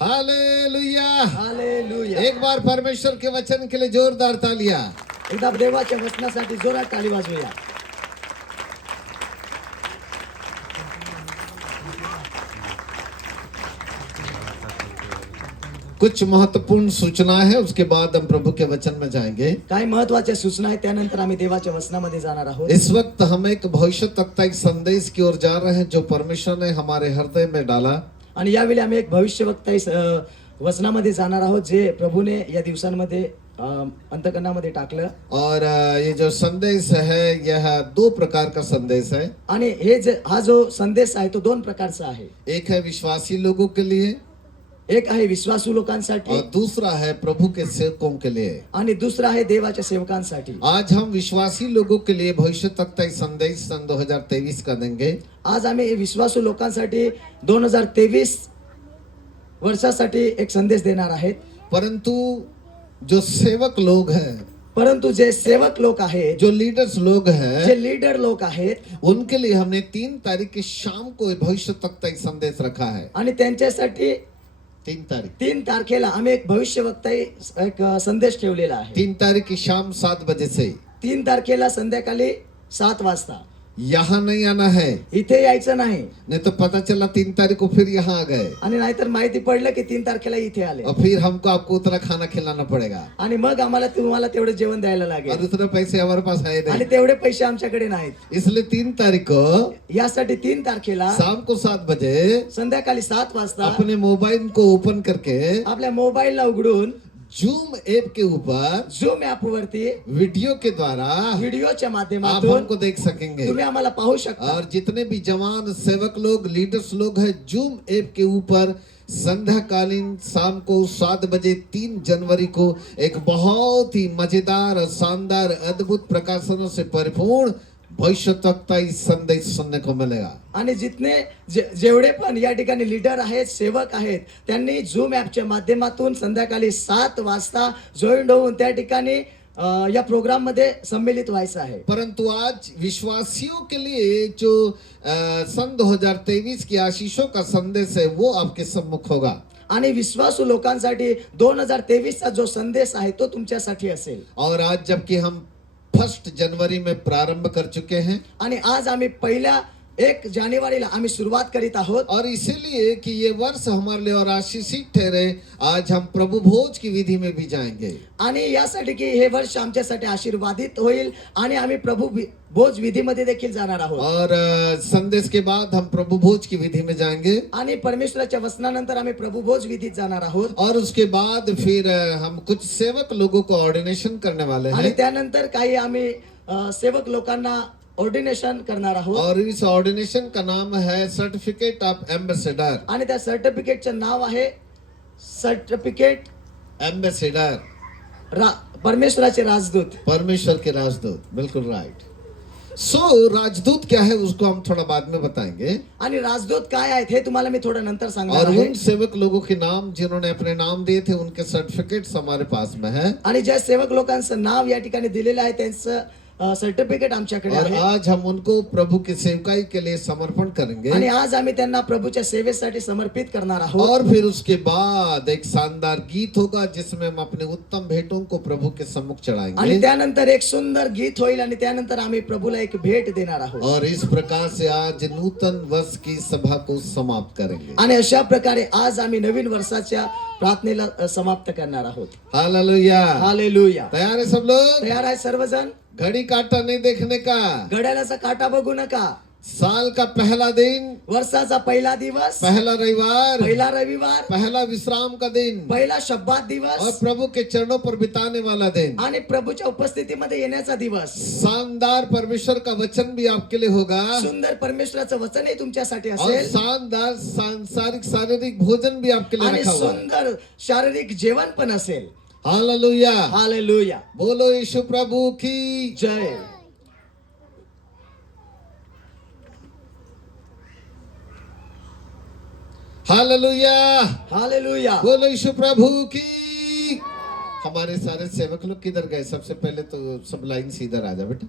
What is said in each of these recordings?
Hallelujah. Hallelujah. एक बार परमेश्वर के वचन के लिए जोरदार तालियां। एकदा देवाच्या वचनासाठी जोरात ताली वाजवूया. कुछ महत्वपूर्ण सूचना है, उसके बाद हम प्रभु के वचन में जाएंगे. काही महत्वाच्या सूचना आहेत, त्यानंतर आम्ही देवाच्या वचनामध्ये जाणार आहोत. इस वक्त हम एक भविष्य तक संदेश की ओर जा रहे हैं जो परमेश्वर ने हमारे हृदय में डाला. आणि यावेळी आम्ही एक भविष्यवक्ता वचनामध्ये जाणार आहोत जे प्रभूने या दिवसांमध्ये अंतकरणामध्ये टाकलं. और ये जो संदेश है यह दो प्रकार का संदेश है. आणि हा जो संदेश आहे तो दोन प्रकारचा आहे. एक है विश्वासी लोगों के लिए, एक आहे विश्वासू लोकांसाठी, और दूसरा है प्रभु के सेवकों के लिए. आणि दुसरा आहे देवाच्या सेवकांसाठी. आज हम विश्वासी लोगों के लिए भविष्य तक संदेश सन 2023 का देंगे. आज आम्ही विश्वासू लोकांसाठी 2023 वर्षासाठी एक संदेश देणार आहेत. परंतु जो सेवक लोग हैं, परंतु जे सेवक लोक आहेत, जो लीडर्स लोग हैं, जे लीडर लोक आहेत, उनके लिए हमने 3 तारीख की शाम को भविष्य तक संदेश रखा है. आणि त्यांच्यासाठी 3 तारखेला आम्ही एक भविष्यवक्ता एक संदेश ठेवलेला आहे. 3 तारीख की शाम 7 बजे से 3 तारखेला संध्याकाळी 7 वाजता. यहाँ नहीं आना है, इथे यायचं नाही. नहीं तो पता चला 3 तारीख को फिर यहाँ आ गए आणि नाहीतर माहिती पडलं की 3 तारखेला इथे आले और फिर हमको आपको उतना खाना खिलाना पड़ेगा आणि मग आम्हाला तुम्हाला तेवढे जेवण द्यायला और लागेल उतना पैसे हमारे पास है आणि नहीं. तेवढे पैसे आमच्याकडे नाहीत. इसलिए 3 तारीख को यासाठी 3 तारखेला शाम को 7 बजे संध्याकाळी 7 वाजता अपने मोबाइल को ओपन करके आपल्या मोबाईलला उघडून जूम ऐप के ऊपर झूम ऍप वरती वीडियो के द्वारा व्हिडिओच्या आप माध्यमातून हमको देख सकेंगे. तुम्ही आम्हाला पाहू शकता. और जितने भी जवान सेवक लोग लीडर्स लोग हैं, जूम ऐप के ऊपर संध्याकालीन शाम को 7 बजे 3 जनवरी को एक बहुत ही मजेदार और शानदार अद्भुत प्रकाशनों से परिपूर्ण भविष्य तक संदेश सुनने को मिलेगा. आणि जेवढे पण या ठिकाणी लीडर आहेत, सेवक आहेत, त्यांनी झूम ऍपच्या माध्यमातून संध्याकाळी 7 वाजता जॉईन होऊन त्या ठिकाणी या प्रोग्राम मध्ये सम्मिलित व्हायचं आहे. परंतु आज विश्वासियों के लिए जो सन 2023 की आशीषों का संदेश है वो आपके सम्मुख होगा. आणि विश्वासू लोकांसाठी 2023 चा जो संदेश आहे तो तुमच्यासाठी असेल. और आज जबकि हम 1 जनवरी में प्रारंभ कर चुके हैं आणि आज आम्ही पहिल्या 1 जानेवारीला आम्ही सुरुवात करीत आहोत. और इसीलिए कि ये वर्ष हमारे लिए और आशीषित ठहरे, आज हम प्रभु भोज की विधि में भी जाएंगे. आणि यासाठी की हे वर्ष आमच्यासाठी आशीर्वादित होईल आणि आम्ही प्रभू भोज विधीमध्ये देखील जाणार आहोत. और संदेश के बाद हम प्रभु भोज की विधि में जाएंगे आणि परमेश्वराच्या वचनानंतर आम्ही प्रभू भोज विधीत जाणार आहोत. और उसके बाद फिर हम कुछ सेवक लोगों को ऑर्डिनेशन करने वाले आणि हैं. त्यानंतर काही आम्ही सेवक लोकांना ऑर्डिनेशन करणार आहोत. और इस ऑर्डिनेशन का नाम है सर्टिफिकेट ऑफ एम्बेसडर. आणि त्या सर्टिफिकेटचं नाव आहे सर्टिफिकेट एम्बेसडर, परमेश्वराचे राजदूत. परमेश्वर के राजदूत. बिल्कुल राइट. सो राजदूत क्या है उसको हम थोड़ा बाद में बताएंगे. आणि राजदूत काय आहेत हे तुम्हाला मी थोडं नंतर सांगणार और आहे. उन सेवक लोगों के नाम जिन्होंने अपने नाम दिए थे उनके सर्टिफिकेट्स हमारे पास में है. आणि ज्या सेवक लोकांचं नाव या ठिकाणी दिलेलं आहे त्यांचं सर्टिफिकेट आमच्याकडे और आहे. आज हम उनको प्रभु की सेवकाई के लिए समर्पण करेंगे. आणि आज आम्ही त्यांना प्रभूच्या सेवेसाठी समर्पित करणार आहोत. और फिर उसके बाद एक शानदार गीत होगा जिसमें हम अपने उत्तम भेंटों को प्रभु के सम्मुख आणि चढ़ाएंगे. त्यानंतर एक सुंदर गीत होईल आणि त्यानंतर आम्ही प्रभूला एक भेट देणार आहोत. और इस प्रकार से आज नूतन वर्ष की सभा को समाप्त करेंगे. आणि अशा प्रकारे आज आम्ही नवीन वर्षाच्या प्रार्थनेला समाप्त करणार आहोत. हालेलुया. हालेलुया. तैयार है सब लोग? तयार आहे सर्वजण? घड़ी काटा नहीं देखने का. घड्याळाचा काटा बघू नका. साल का पहला दिन, वर्षाचा पहिला दिवस, पहला रविवार, पहिला रविवार, पहला विश्राम का दिन पहिला शब्बात और दिवस प्रभु के चरणों पर बिताने वाला दिन. आणि प्रभूच्या उपस्थितीमध्ये येण्याचा दिवस. शानदार परमेश्वर का वचन भी आपके लिए होगा सुंदर परमेश्वराचं वचनही तुमच्यासाठी और असेल शानदार सांसारिक शारीरिक भोजन भी आपके लिए आणि रखा हुआ है. सुंदर शारीरिक जेवण पण असेल. हालेलुया. हालेलुया. बोलो यीशु प्रभु की जय. हालेलुया. हालेलुया. बोलो यीशु प्रभु की. हमारे सारे सेवक लोग किधर गए? सबसे पहले तो सब लाइन से इधर आ जाओ बेटा.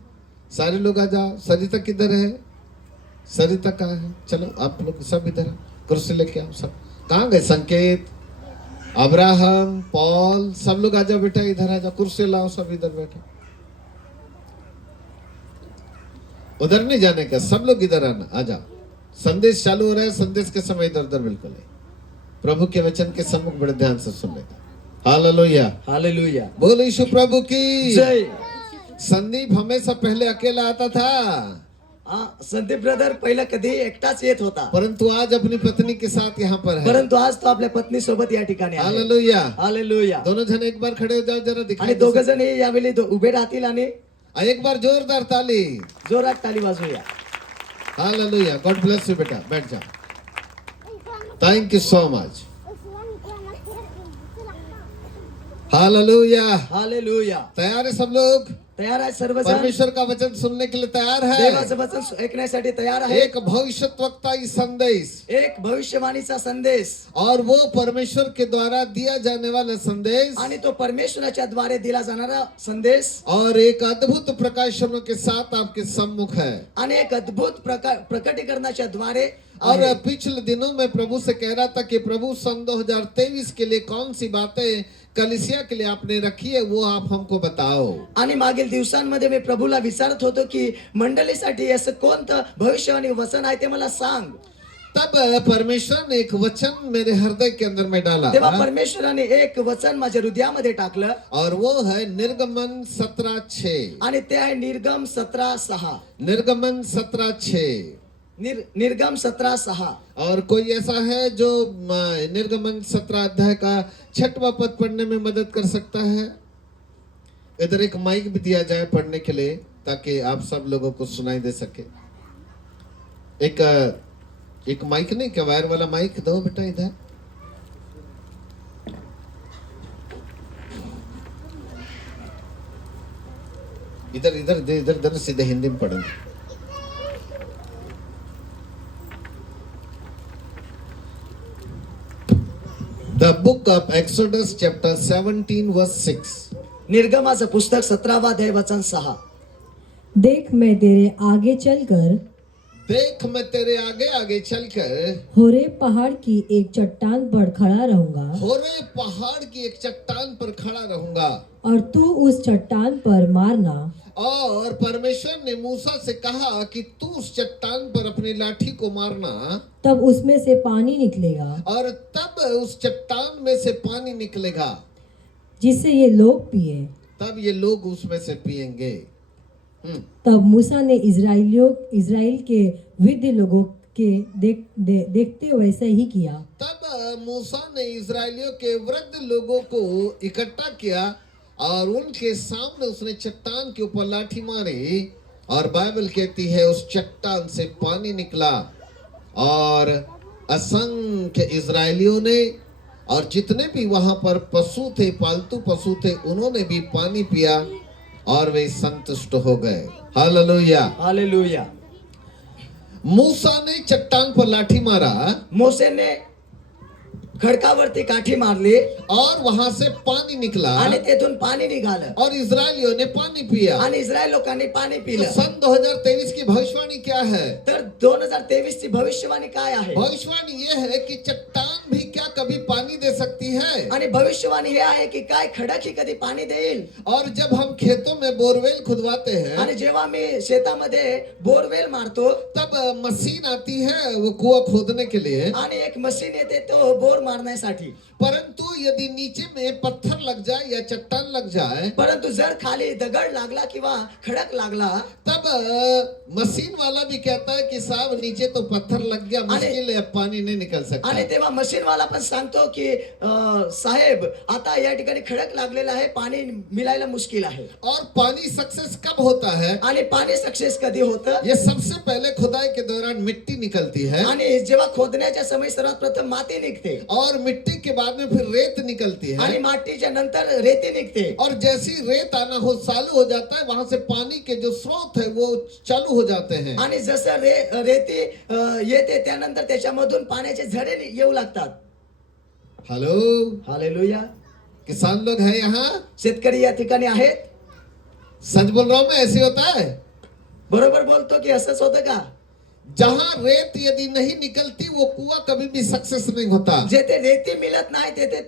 सारे लोग आ जाओ. सरिता किधर है? सरिता कहाँ है? चलो आप लोग सब इधर कुर्सी लेके आओ सब. कहाँ गए संकेत, अब्राहम, पॉल, सब लोग आ जाओ बेटा, इधर आ जाओ, कुर्सी लाओ, सब इधर बैठो। उधर नहीं जाने का, सब लोग इधर आना, आ जाओ। संदेश चालू हो रहा है, संदेश के समय इधर उधर बिल्कुल है। प्रभु के वचन के सम्मुख बड़े ध्यान से सुन लेगा। हालेलुया, हालेलुया, बोल यीशु प्रभु की जय। संदीप हमेशा पहले अकेला आता था, हाँ, संदीप ब्रदर पहिला कधी एकटाच येत होता, परंतु आज अपनी पत्नी के साथ यहाँ पर है। परंतु आज तो आपल्या पत्नी सोबत या ठिकाणी आहे. Hallelujah, hallelujah. दोनों जन एक बार खड़े हो जाओ जरा, आणि दिखाई दोघ जण यावेळी उभे राहतील आणि एक बार जोरदार ताली। जोरात ताली वाजवूया. हालेलुया, गॉड ब्लेस यू बेटा, बैठ जाओ। Thank you so much. Hallelujah, hallelujah. तैयार है सब लोग? तयार आहे सर्वजण? परमेश्वर का वचन सुनने के लिए तैयार है? देवाचं वचन ऐकण्यासाठी तयार आहे? एक भविष्यवक्ता संदेश, एक भविष्यवाणीचा संदेश, और वो परमेश्वर के द्वारा दिया जाने वाला संदेश, आणि तो परमेश्वराच्या द्वारे दिला जाणारा संदेश, और एक अद्भुत प्रकाशनों के साथ आपके सम्मुख है। आणि एक अद्भुत प्रकटीकरणाच्या द्वारे और आहे. पिछले दिनों में प्रभु से कह रहा था कि प्रभु सन 2023 के लिए कौन सी बातें कलिसिया के लिए आपने रखी है, वो आप हमको बताओ। आणि मागील दिवसांमध्ये मी प्रभूला विचारत होतो की मंडळीसाठी असं कोणतं भविष्यवाणी वचन आहे ते मला सांग. तब परमेश्वर ने एक वचन मेरे हृदय के अंदर में डाला, तेव्हा परमेश्वराने एक वचन माझ्या हृदयामध्ये टाकलं, और वो है निर्गमन 17:6। आणि ते आहे निर्गम 17:6. निर्गमन 17:6। निर्गम 17:6. और कोई ऐसा है जो निर्गमन 17 अध्याय का 6वां पद पढ़ने में मदद कर सकता है? इधर एक माइक भी दिया जाए पढ़ने के लिए, ताकि आप सब लोगों को सुनाई दे सके। एक माइक नहीं, क्या वायर वाला माइक दो बेटा इधर। इधर इधर इधर इधर इधर सीधे हिंदी में पढ़ेंगे। The book of Exodus chapter 17 verse 6। निर्गमाचं पुस्तक 17वां अध्याय वचन 6. देख मैं तेरे आगे चलकर देख मैं तेरे आगे आगे चलकर होरे पहाड़ की एक चट्टान पर खड़ा रहूंगा, होरे पहाड़ की एक चट्टान पर खड़ा रहूंगा, और तू उस चट्टान पर मारना। और परमेश्वर ने मूसा से कहा कि तू उस चट्टान पर अपनी लाठी को मारना, तब उसमें से पानी निकलेगा, और तब उस चट्टान में से पानी निकलेगा, जिससे ये लोग पिए। तब ये लोग उसमें से पिएंगे। तब मूसा ने इज़राइल के वृद्ध लोगों के देखते वैसे ही किया। तब मूसा ने इजरायलियों के वृद्ध लोगों को इकट्ठा किया, और उनके सामने उसने चट्टान के ऊपर लाठी मारी, और बाइबल कहती है उस चट्टान से पानी निकला, और असंख्य इजरायलियों ने और जितने भी वहां पर पशु थे, पालतू पशु थे, उन्होंने भी पानी पिया और वे संतुष्ट हो गए। Hallelujah, hallelujah. मूसा ने चट्टान पर लाठी मारा, मोसेने खडकावरती काठी मारली, और वहां से पानी निकला, आणि तेथून पाणी निघालं, और इजरायलियों ने पानी पिया। आणि इस्रायल लोकांनी पाणी तो पिलं. सन 2023 की भविष्यवाणी क्या है? तर 2023 ची भविष्यवाणी काय आहे? भविष्यवाणी ये है कि चट्टान भी क्या कभी पानी दे सकती है? आणि भविष्यवाणी हे आहे की काय खडक ही कधी पाणी देईल. और जब हम खेतों में बोरवेल खुदवाते हैं, आणि जेव्हा मी शेतामध्ये बोरवेल मारतो, तब मशीन आती है वो कुआं खोदने के लिए, आणि एक मशीन येते तो बोर मारण्यासाठी. परंतु यदि नीचे में पत्थर लग जाए या चट्टान लग जाए, परंतु जर खाली दगड लागला किंवा खडक लागला, तब मशीन वाला भी कहता है कि साहब नीचे तो पत्थर लग गया, मुश्किल है, अब पानी नहीं निकल सकता। आणि तेव्हा मशीनवाला पण सांगतो की साहेब आता या ठिकाणी खडक लागलेला आहे, पाणी मिळायला मुश्किल आहे. और पानी सक्सेस कब होता है? आणि पाणी सक्सेस कधी होतं? ये सबसे पहले खुदाई के दौरान मिट्टी निकलती है, आणि जेव्हा खोदण्याच्या समय सर्वात प्रथम माती निघते, और मिट्टी के बाद में फिर रेत निकलती आणि है, मातीच्या नंतर रेती निघते. और जैसी रेत आना हो चालू हो जाता है, वहां से पानी के जो स्रोत है वो चालू हो जाते हैं। आणि जसं रेती येते त्यानंतर त्याच्यामधून पाण्याचे झरे येऊ लागतात. Hello, hallelujah. किसान लोग हैं यहाँ? शेतकरी या ठिकाणी आहेत? सच बोल रहा हूं मैं, ऐसे होता है। बरोबर बोलतो की असंच होतं का? जहां रेत यदि नहीं निकलती वो कुआं कभी भी सक्सेस नहीं होता। जेथे रेती मिळत नाही तेथे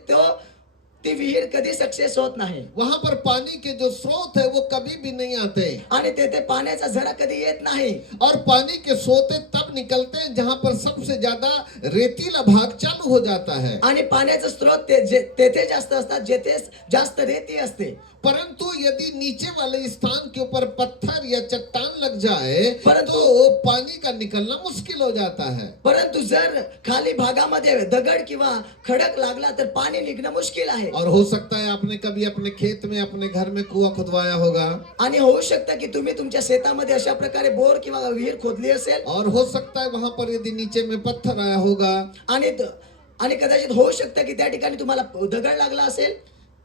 ती विहीर कधी सक्सेस होत नाही वहां पर पानी के जो स्रोत है वो कभी भी नहीं आते आणि तेथे पाण्याचा झरा कधी येत नाही और पानी के सोते तब निकलते हैं जहां पर सबसे ज्यादा रेतीला भाग चालू हो जाता है। आणि पाण्याचा स्रोत तेथे जास्त असतात जेथे जास्त रेती असते। परंतु यदि नीचे वाले स्थान के ऊपर पत्थर या चट्टान लग जाए परंतु तो पानी का निकलना मुश्किल हो जाता है। परंतु जर खाली भागामध्ये दगड किंवा खडक लागला तर पाणी निघणं मुश्किल आहे। और हो सकता है आपने कभी अपने खेत में अपने घर में कुआं खुदवाया होगा आणि होऊ शकतं की तुम्ही तुमच्या शेतामध्ये अशा प्रकारे बोर किंवा विहीर खोदली असेल और हो सकता है वहां पर यदि नीचे में पत्थर आया होगा आणि कदाचित होऊ शकतं की त्या ठिकाणी तुम्हाला दगड लागला असेल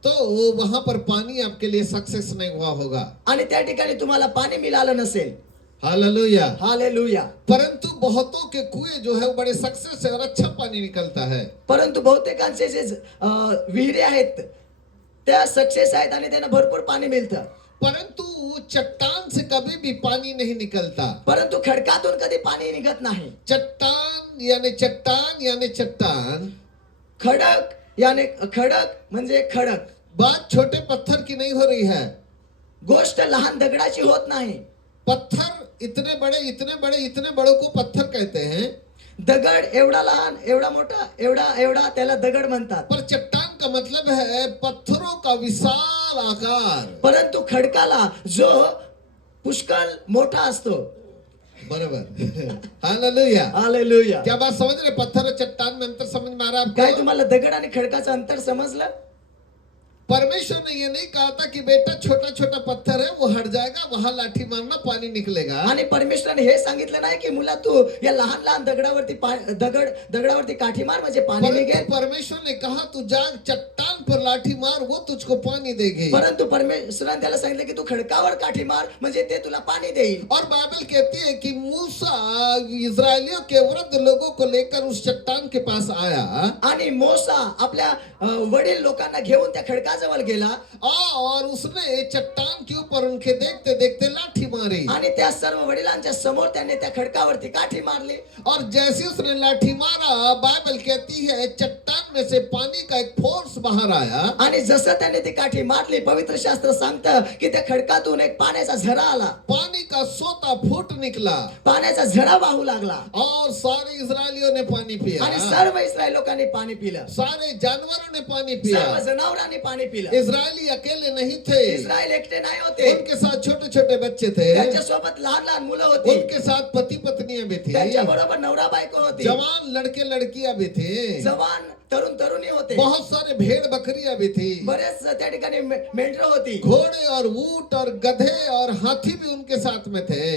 तो वहां पर पानी आपके लिए सक्सेस नहीं हुआ होगा आणि त्या ठिकाणी तुम्हाला पाणी मिळालं नसेल। हालेलुया। हालेलुया। परंतु बहुतों के कुएं जो है वो बड़े सक्सेस है और अच्छा पानी निकलता है। परंतु बहुतेकांचे जे विहिरी आहेत त्या सक्सेस आहेत आणि त्यांना भरपूर पाणी मिळतं परंतु चट्टान से कभी भी पानी नहीं निकलता। परंतु खडकातून कधी पाणी निघत नाही। चट्टान यानी चट्टान खडक यानी खडक म्हणजे खडक। बात छोटे पत्थर की नहीं हो रही है, गोष्ट लहान दगडाची होत नाही। पत्थर इतने बड़ों को पत्थर कहते हैं। दगड एवढा लहान एवढा मोठा एवढा त्याला दगड म्हणतात। पर चट्टान का मतलब है पत्थरों का विशाल आकार। परंतु खडकाला जो पुष्कळ मोठा असतो। बरोबर। हालेलुया। हालेलुया। क्या बात समझ रहे? पत्थर और चट्टान में अंतर समझ में आ रहा है आपको? काय तुम्हाला दगड आणि खडकाचं अंतर समजलं? परमेश्वर ने ये नहीं कहा था कि बेटा छोटा छोटा पत्थर है वो हट जाएगा, वहां लाठी मारना पानी निकलेगा। आणि परमेश्वराने हे सांगितलं नाही की मुला तू या लहान लहान दगडावरती काठी मार म्हणजे पाणी निघेल। परमेश्वर ने कहा तू जाग चट्टान पर लाठी मार वो तुझको पानी देगी। परंतु परमेश्वराने त्याला सांगितलं की तू खडकावर काठी मार म्हणजे ते तुला पाणी देईल। और बाइबल कहती है कि मूसा इस्राएलियों के वृद्ध लोगों को लेकर उस चट्टान के पास आया आणि मोसा आपल्या वडील लोकांना घेऊन त्या खडकाजवळ गेला और उसने चट्टान के ऊपर उनके देखते देखते लाठी मारी आणि त्या सर्व वडिलांच्या समोर त्याने त्या खडकावरती काठी मारली। और जैसे उसने लाठी मारा बाइबल कहती है चट्टान में से पानी का एक फोर्स बाहर आया आणि जसं त्याने ती काठी मारली पवित्र शास्त्र सांगतं की त्या खडकातून एक पाण्याचा झरा आला। पानी का सोता फूट निकला, पाण्याचा झरा वाहू लागला और सारे इस्राएलियों ने पानी पिया, आणि सर्व इस्रायल लोकांनी पाणी पिलं, सारे जानवरों ने पानी पिया। सर्व जनावरांनी पाणी पिलं। इस्राएली अकेले नहीं थे, इस्रायल एकटे नाही होते, उनके साथ छोटे छोटे बच्चे थे, त्यांच्या सोबत लहान लहान मुलं होती, उनके साथ पति पत्नियां भी थी, त्यांच्या बरोबर नवरा बायको होती, जवान लड़के लड़कियां भी थे, जवान तरुण तरुणी होते, बहुत सारे भेड़ बकरियां भी थी, बरेच त्या ठिकाणी मेंढरं होती, घोड़े और ऊंट और गधे और हाथी भी उनके साथ में थे,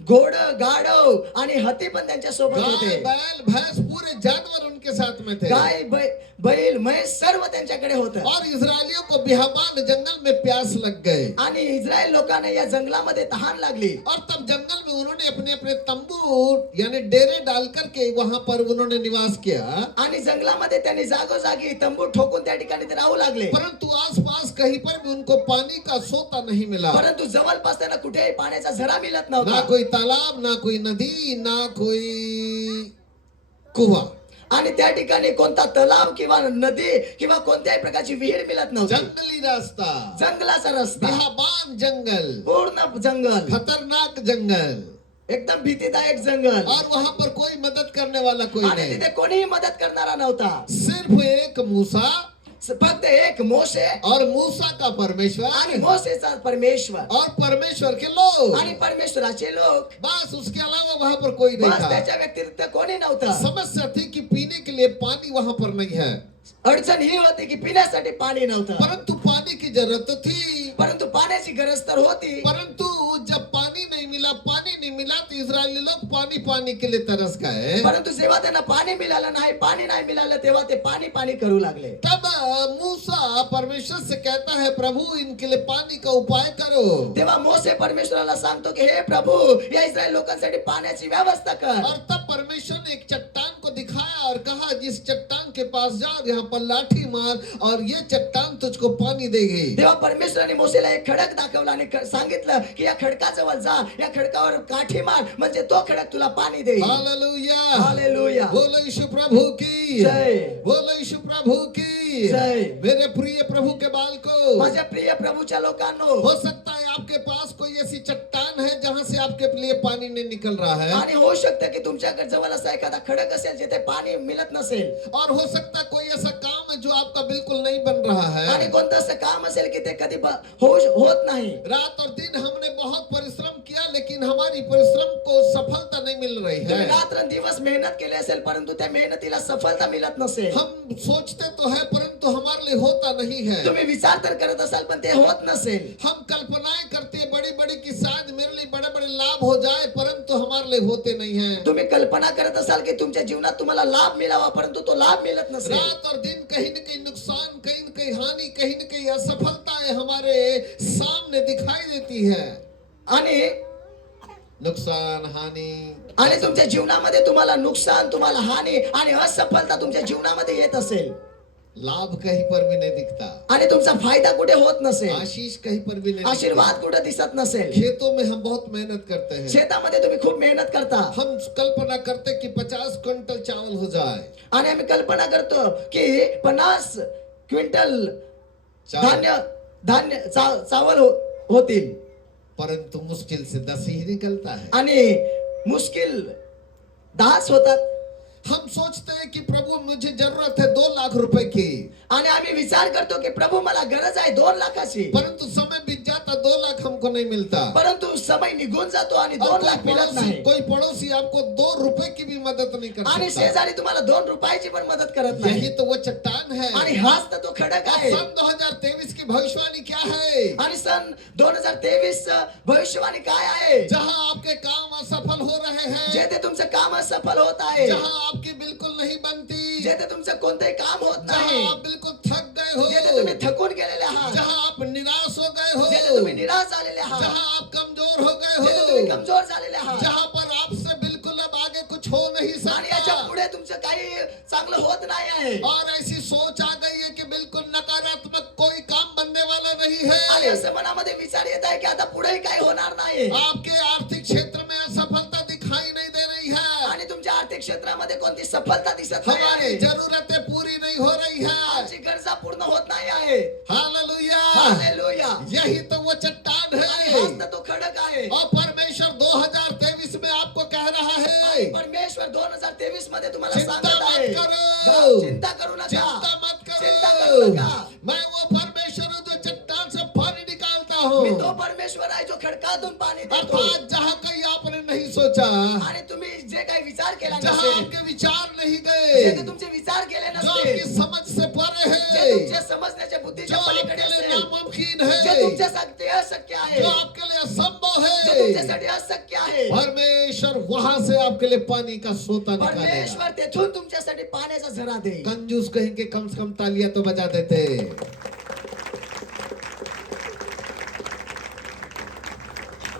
घोड गाढव आणि हत्ती पण त्यांच्या सोबत गाय होते, बैल भैंस पूरे जानवर उनके साथ में थे, गाय बैल म्हैस सर्व त्यांच्याकडे होतं। और इस्राएलियों को बियाबान जंगल में प्यास लग गए आणि इस्रायल लोकांना या जंगलामध्ये तहान लागली और तब जंगल में उन्होंने अपने अपने तंबू यानी डेरे डाल करके वहां पर उन्होंने निवास किया, आणि जंगलामध्ये त्यांनी जागोजागी तंबू ठोकून त्या ठिकाणी ते राहू लागले। परंतु आसपास कहीं पर भी उनको पानी का सोता नहीं मिला, परंतु जवळपास त्यांना कुठेही पाण्याचा झरा मिळत ना नव्हता, कोई तालाब ना कोई नदी ना कोई कुआं, आणि त्या ठिकाणी कोणता तलाव किंवा नदी किंवा कोणत्याही प्रकारची विहीर मिळत नव्हती। जंगली रास्ता, जंगलाचा रस्ता, बियाबान जंगल, पूर्ण जंगल, खतरनाक जंगल, एकदम भीतीदायक जंगल, और वहां पर कोई मदद करने वाला कोई आणि नहीं, तिथे कोणीही मदत करणारा नव्हता, सिर्फ एक मूसा फक्त एक मोशे और मूसा का परमेश्वर आणि मोसेचा परमेश्वर और परमेश्वर के लोग, आणि परमेश्वराचे लोक, बस उसके अलावा वहां पर कोई नहीं बस था। त्याच्या व्यतिरिक्त कोणी नव्हतं। समस्या थी कि पीने के लिए पानी वहां पर नहीं है, अडचण ही होती की पिण्यासाठी पाणी नव्हतं, परंतु पानी की जरूरत थी, परंतु पाण्याची गरज तर होती। परंतु जब पानी नहीं मिला तो इस्राएली लोग पानी पानी के लिए तरस गए। परंतु जेव्हा त्यांना पाणी मिळालं नाही, पाणी नाही मिळालं, तेव्हा ते पाणी पाणी करू लागले। तब मूसा परमेश्वर से कहता है प्रभु इनके लिए पानी का उपाय करो, तेव्हा मोसे परमेश्वराला सांगतो की हे प्रभु या इस्रायल लोकांसाठी पाण्याची व्यवस्था कर। और तब परमेश्वर ने एक चट्टान को दिखाया और कहा जिस चट्टान के पास जा और यहाँ पर लाठी मार और ये चट्टान तुझको पानी देगी। तेव्हा परमेश्वराने मोसेला एक खडक दाखवला आणि सांगितलं की या खडकाजवळ जा, या खडकावर काठी मार, म्हणजे तो खडक तुला पाणी देईल. Hallelujah, hallelujah. बोलो यीशु प्रभु की जय. बोलो यीशु प्रभु की जय. मेरे प्रिय प्रभु के बालको, माझ्या प्रिय प्रभूच्या लोकांनो, हो सकता है आपके पास कोई ऐसी चट्टान है जहां से आपके लिए पानी नहीं निकल रहा है, आणि होऊ शकतं की तुमच्याकडे जवळ असा एखादा खडक असेल जिथे पाणी मिळत नसेल, और हो सकता है कोई ऐसा काम है जो आपका बिल्कुल नहीं बन रहा आणि है। कोणतं असं काम असेल की ते कधी होत नाही. रात और दिन हमने बहुत परिश्रम किया लेकिन हमारी परिश्रम को सफलता नहीं मिल रही तुम्ही है। रात्रंदिवस मेहनत केली असेल परंतु त्या मेहनतीला सफलता मिळत नसेल. हम सोचते तो है परंतु हमारे लिए होता नहीं है। तुम्ही विचार तर करत असाल पण ते होत नसेल. हम कल्पनाएं करते हैं बड़ी बड़ी कि शायद मेरे लिए बड़े बड़े लाभ हो जाए परंतु हमारे लिए होते नहीं है। तुम्ही कल्पना करत असाल की तुमच्या जीवनात तुम्हाला लाभ मिळावा परंतु तो लाभ मिळत नसेल. रात और दिन कहीं न कहीं नुकसान, कहीं न कहीं हानि, कहीं न कहीं असफलताएं हमारे सामने दिखाई देती है। आणि नुकसान, हानि, आणि तुमच्या जीवनामध्ये तुम्हाला नुकसान, तुम्हाला हानी आणि असफलता तुमच्या जीवनामध्ये येत असेल लाभ कहीं पर भी नहीं दिखता, आणि तुमचा फायदा कुठे होत नसेल, आशीष कहीं पर भी नहीं दिखता। आशीर्वाद कुठे दिसत नसेल. खेतों में हम बहुत मेहनत करते हैं, शेतामध्ये तुम्ही खूप मेहनत करता हम कल्पना करते कि 50 क्विंटल चावल हो जाए, आणि आम्ही कल्पना करतो की 50 क्विंटल धान्य धान्य चावल होतील, परंतु मुश्किल से 10 ही निकलता है। आणि मुश्किल 10 होतात. हम सोचते हैं कि प्रभु मुझे जरूरत है 2 लाख रुपए की, आणि आम्ही विचार करतो की प्रभु मला गरज आहे 2 लाखाची, परंतु समय बीत जाता 2 लाख हमको नहीं मिलता। परंतु समय निघून जातो आणि और 2 लाख मिळत नाही. कोई पड़ोसी आपको 2 रुपए की भी मदद नहीं कर आणि सकता। शेजारी तुम्हाला 2 रुपयाची पण मदत करत यही नाही. तो वो चट्टान है। आणि हाच तर तो खडक आहे. सन 2023 की भविष्यवाणी क्या है? आणि सन 2023 भविष्यवाणी काय आहे? जहां आपके काम असफल हो रहे हैं, जेथे तुमचं काम असफल होत आहे, जहां आपकी बिल्कुल नहीं बनती, जेथे तुमचं कोणतेही काम होत जहां नाही, आप बिल्कुल थक गए हो, जेथे तुम्ही थकून गेलेले आहात, जहां आप निराश हो गए हो, जेथे तुम्ही निराश झालेले आहात, जहां आप कमजोर हो गए जेथे तुम्ही हो, कमजोर झालेले आहात, जहां पर आपसे बिल्कुल अब आगे कुछ हो नहीं आणि याच्या सकता, पुढे तुमचं काही चांगलं होत नाही आहे, और ऐसी सोच आ गई है कि बिल्कुल नकारात्मक कोई काम बनने वाला नहीं आणि है, असं मनामध्ये विचार येत आहे की आता पुढेही काही होणार नाही, आपके आर्थिक क्षेत्र में असफलता दिखाई नहीं दे रही है, आणि तुमच्या आर्थिक क्षेत्रामध्ये कोणती सफलता दिसत नाही हमारी आहे, जरूरतें पूरी नहीं हो रही है। आमची गरजा पूर्ण होत नाही आहे. Hallelujah, hallelujah. यही तो वो चट्टान आणि है। हाच तर तो खडक आहे. और परमेश्वर 2023 में आपको कह रहा आणि है, परमेश्वर 2023 मध्ये तुम्हाला चिंता सांगत मत आहे, करो, चिंता करू नका, चिंता मत चिंता करू करो, नका. मैं वो परमेश्वर हूँ जो चट्टान से पानी निकालता मी हूँ, तो परमेश्वर आहे जो खडकातून पाणी देतो. अर्थात जहाँ कहीं आपने नहीं सोचा, आणि तुम्ही जे काही विचार केला जहाँ नसेल, आपके विचार नहीं जे गए, तुमचे विचार केले जो आपकी नसतील, समझ से परे जे है, तुमच्या समजण्याच्या जो बुद्धीच्या आपके पलीकडे लिए असेल, नामुमकिन जे है, तुमच्यासाठी अशक्य आहे, जो आपके लिए असंभव जे है, तुमच्यासाठी अशक्य आहे, परमेश्वर वहां से आपके लिए पानी का सोता निकालेगा। परमेश्वर तेथून तुमच्यासाठी पाण्याचा झरा देईल. कंजूस कहेंगे कम से कम तालियां तो बजा देते।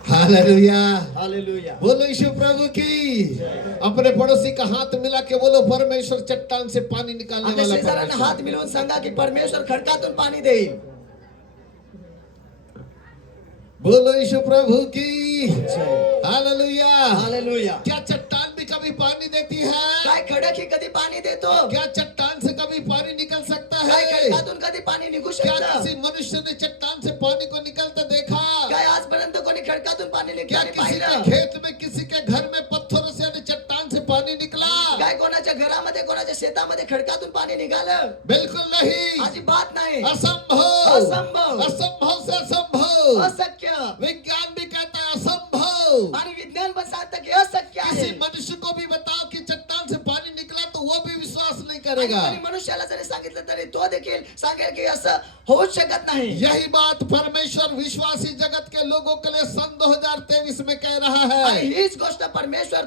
Hallelujah, hallelujah. बोलो यीशु प्रभु की। अपने पड़ोसी का हाथ मिला के बोलो परमेश्वर चट्टान से पानी निकालने आपल्या वाला शेजाऱ्यांना परमेश्वर। हात मिळवून सांगा की परमेश्वर खडकातून पाणी देईल. बोलो यीशु प्रभु की। हालेलुया। हालेलुया. क्या चट्टान भी कभी पानी देती है? काय खडक ही कधी पाणी देतो? क्या चट्टान से कभी पानी निकल सकता काय है? खडकातून कधी पाणी निघू क्या शकतं? किसी मनुष्य ने चट्टान से पानी को निकलते देखा? काय आजपर्यंत कोणी खडकातून पाणी क्या निघताना किसी के पाहिलं? खेत में, किसी के घर में पत्थरों से यानी चट्टान से पानी निकला? काय कोणाच्या घरामध्ये कोणाच्या शेतामध्ये खडकातून पाणी निघालं? बिल्कुल नहीं। अजिबात नाही. असंभव, असंभव. असंभव से असंभव। अशक्य. विज्ञान भी कहता है असंभव। आणि विज्ञान पण सांगतं की अशक्य आहे. किसी मनुष्य को भी बताओ कि चट्टान से पानी निकला तो वो भी विश्वास नहीं आणि करेगा। कोणी मनुष्याला जरी सांगितलं तरी तो देखील सांगेल की असं होऊच शकत नाही. यही बात परमेश्वर विश्वासी जगत के लोगों के लिए सन 2023 में कह रहा आणि है। हीच गोष्ट परमेश्वर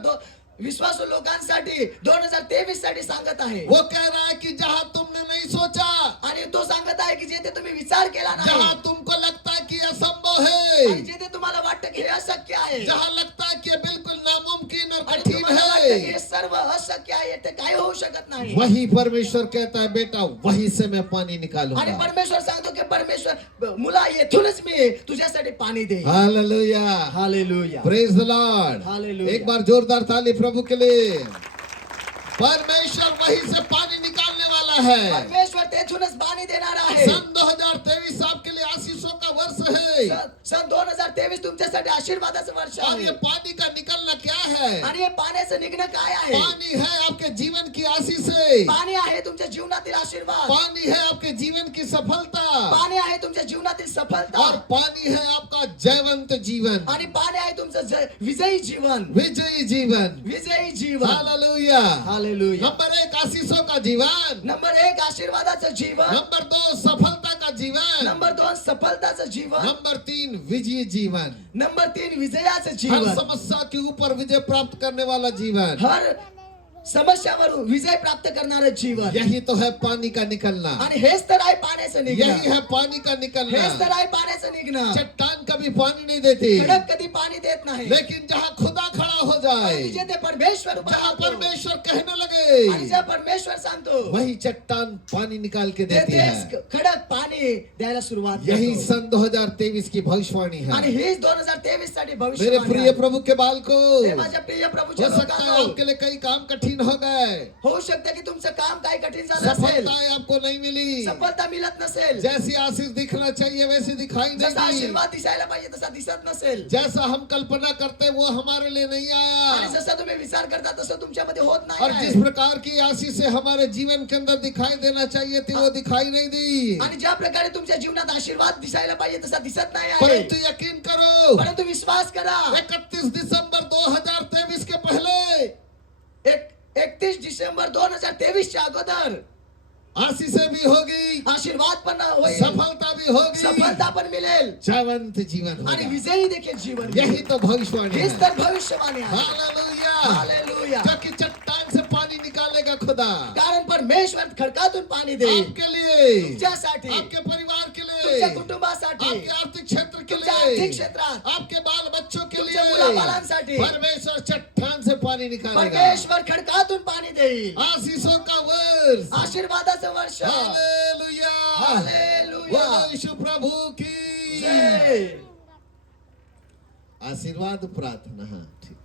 विश्वासू लोकांसाठी 2023 साठी सांगत आहे. वो कह रहा है कि जहां तुमने नहीं सोचा, आणि तो सांगत आहे की जेथे तुम्ही विचार केला जहां नाही, तुमको लगता है कि असंभव आणि है, जेथे तुम्हाला वाटतं की हे अशक्य आहे, जहां लगता है कि ये बिल्कुल नामुमकिन और आणि कठिन तुम्हाला वाटतं की है, हे सर्व अशक्य आहे, ते काय होऊ शकत नाही. वही परमेश्वर कहता है बेटा वहीं से मैं पानी आणि निकालूंगा. परमेश्वर सांगतो की परमेश्वर मुला येथूनच मी तुझ्यासाठी पाणी देईन. Hallelujah. Hallelujah. Praise the Lord. Hallelujah. एक बार जोरदार ताली प्रभु के लिए. परमेश्वर वहीं से पानी निकालने वाला है. परमेश्वर तेथूनच पाणी देणार आहे. सन 2023 आपके लिए आशीषों का वर्ष है. सन 2023 तुमच्यासाठी आशीर्वादाचं वर्ष और आहे. ये पानी का निकलना क्या है? आणि हे पाण्याचं निघणं काय आहे? पानी है आपके जीवन की आशीष है. पाणी आहे तुमच्या जीवनातील आशीर्वाद. पानी है आपके जीवन की सफलता. पाणी आहे तुमच्या जीवनातील सफलता. और पानी है आपका जयवंत जीवन. आणि पाणी आहे तुमचं विजयी जीवन. विजयी जीवन. विजयी जीवन. हालेलुया. हालेलुया. नंबर 1 आशीषों का जीवन. नंबर 1 आशीर्वादाचं जीवन. नंबर 2 सफलता का जीवन. नंबर 2 सफलताचं जीवन. नंबर 3 विजयी जीवन. नंबर 3 विजयाचं हर जीवन. समस्या के ऊपर विजय प्राप्त करने वाला जीवन. हर समस्यावर विजय प्राप्त करणारं जीवन. यही तो है पानी का निकलना. आणि हेच तर आहे पाण्याचं यही निघणं. है पानी का निकलना. हेच तर आहे पाण्याचं निघणं. चट्टान कभी पानी नहीं देती, खडक कधी पाणी देत नाही. लेकिन जहाँ खुदा खड़ा हो जाए, आणि जिथे परमेश्वर उभा जहाँ राहतो, परमेश्वर कहने आणि लगे, जे परमेश्वर सांगतो वही चट्टान पानी निकाल के देती है. तेथेच खडक पाणी द्यायला सुरुवात यही करतो. सन 2023 की भविष्यवाणी आणि है. हीच 2023 साठी मेरे भविष्यवाणी प्रिय आहे. प्रभु के बाल को हे माझ्या प्रिय प्रभूच्या हो सकता है लोकांनो, आपके लिए कई काम कठिन हो गए. होऊ शकते की तुमचं काम काही कठीण झालं असेल. सफलताएं आपको नहीं मिली. सफलता मिळत नसेल. जैसी आशीष दिखना चाहिए वैसी दिखाई जसा नहीं दी. आशीर्वाद दिसायला पाहिजे तसा दिसत नसेल. जैसा हम कल्पना करते वो हमारे लिए नहीं आणि आया. जसं तुम्ही विचार करता तसं तुमच्यामध्ये होत नाही और आहे. जिस प्रकार की आशीष हमारे जीवन के अंदर दिखाई देना चाहिए थी वो दिखाई नहीं दी. आणि ज्या प्रकारे तुमच्या जीवनात आशीर्वाद दिसायला पाहिजे तसा दिसत नाही आहे. परंतु यकीन करो परंतु विश्वास करा, 31 दिसंबर 2023 के पहले 31 डिसेंबर 2023 च्या अगोदर आशीषें भी होगी, आशीर्वाद पण होईल, सफलता भी होगी, सफलता पण मिळेल जयवंत जीवन आणि होगा. विजयी देखील जीवन. यही तो भविष्यवाणी हेच है. तर भविष्यवाणी आहे. हालेलुया. हालेलुया. क्योंकि चट्टान से पानी निकालेगा खुदा कारण परमेश्वर खडकातून पाणी देईल आपके लिए, तुमच्यासाठी, आपके परिवार के तुमच्या लिए, कुटुंबासाठी, आपके आर्थिक क्षेत्र के तुमच्या आर्थिक लिए, क्षेत्रात, आपके बाल बच्चों के तुमच्या लिए मुलाबाळांसाठी परमेश्वर चट्टान से पानी निकालेगा. परमेश्वर खडकातून पाणी देईल. आशीषों का वर्ष. आशीर्वादाचं वर्ष. हालेलुया. हालेलुया. बोलो यीशु प्रभु की जय. आशीर्वाद प्रार्थना. हाँ, ठीक.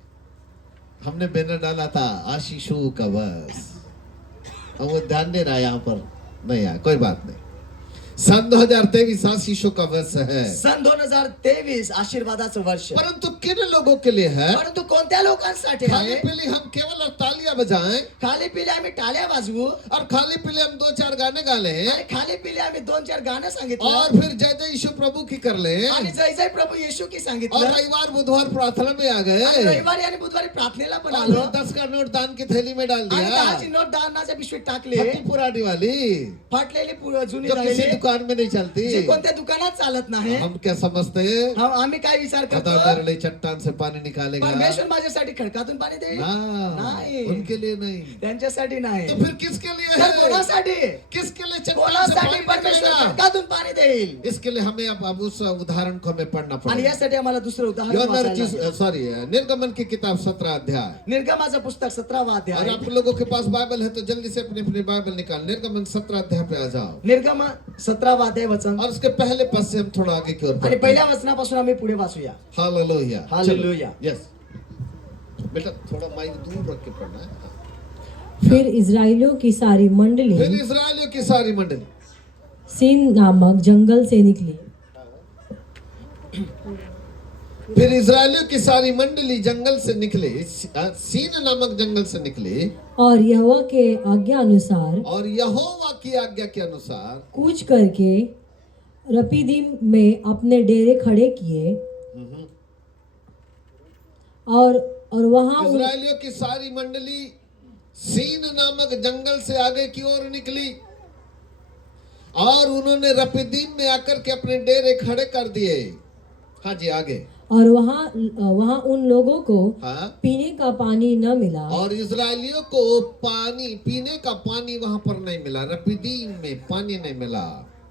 हमने बैनर डाला था आशीषों का वर्ष. अब वो ध्यान दे रहा है यहाँ पर नहीं आया, कोई बात नहीं. सन 2023 आशीषों का वर्ष है. सन 2023 आशीर्वादाचं वर्ष. परंतु किन लोगों के लिए है? परंतु कोणत्या लोकांसाठी खाली आहे? पीली हम केवल तालियां बजाएं खाली पिले आम्ही टाळ्या वाजवू और खाली पीले हम 2-4 गाने गा लें आणि खाली पिले आम्ही 2-4 गाणं सांगितलं और फिर जय जय यीशु प्रभु की कर लें आणि जय जय प्रभू येशू की और सांगितलं रविवार बुधवार प्रार्थना में आ आणि गए रविवारी आणि बुधवारी प्रार्थनेला पण और आलो फिर 10 का नोट दान की थैली में डाल आणि दिया. 10ची नोट दानाच्या पिशवीत टाकली. फटी पुरानी वाली फाटलेली जुनी जो किसी झालेली दुकान में नहीं चलती. जी कोणत्या दुकानात चालत नाही. हम क्या समझते हैं? आम्ही काय विचार खुदा करतो, मेरे लिए चट्टान से पानी निकालेगा. परमेश्वर माझ्यासाठी खडकातून पाणी देईल. ना, नाही. उनके लिए नहीं. त्यांच्यासाठी नाही. तो फिर किसके लिए तर है? कोणासाठी? किसके लिए चट्टान से कोणासाठी पानी परमेश्वर निकालेगा? खडकातून पाणी देईल. इसके लिए हमें अब उस उदाहरण को हमें पढ़ना आणि पड़ेगा. यासाठी आम्हाला दुसरं उदाहरण वाचायला लागेल. सॉरी निर्गमन की किताब 17 अध्याय. निर्गमाचं पुस्तक 17वा और अध्याय. आप लोगों के पास बाइबल है तो जल्दी से अपने अपने बाइबल निकाल. निर्गमन 17 अध्याय पे आ जाओ निर्गम 17वा अध्याय वचन और उसके पहले पद से हम थोड़ा आगे की ओर आणि बढ़ते पहिल्या वचनापासून आम्ही पुढे वाचूया. हालेलुया. हालेलुया. यस बेटा थोड़ा माइक दूर रख के पढ़ना है. फिर इजराइलियों की सारी मंडली फिर इस्राएलियों की सारी मंडली सीन नामक जंगल से निकली फिर इस्राएलियों की सारी मंडली जंगल से निकले, सीन नामक जंगल से निकले और यहोवा के आज्ञा अनुसार और यहोवा की आज्ञा के अनुसार कूच करके रपीदीम में अपने डेरे खड़े किए और वहां इस्राएलियों की सारी मंडली सीन नामक जंगल से आगे की ओर निकली और उन्होंने रपीदीम में आकर के अपने डेरे खड़े कर दिए. हाँ जी आगे. और वहां उन लोगों को हाँ. पीने का पानी न मिला और इस्राएलियों को पानी पीने का पानी वहां पर नहीं मिला. रपीदीम में पानी नहीं मिला.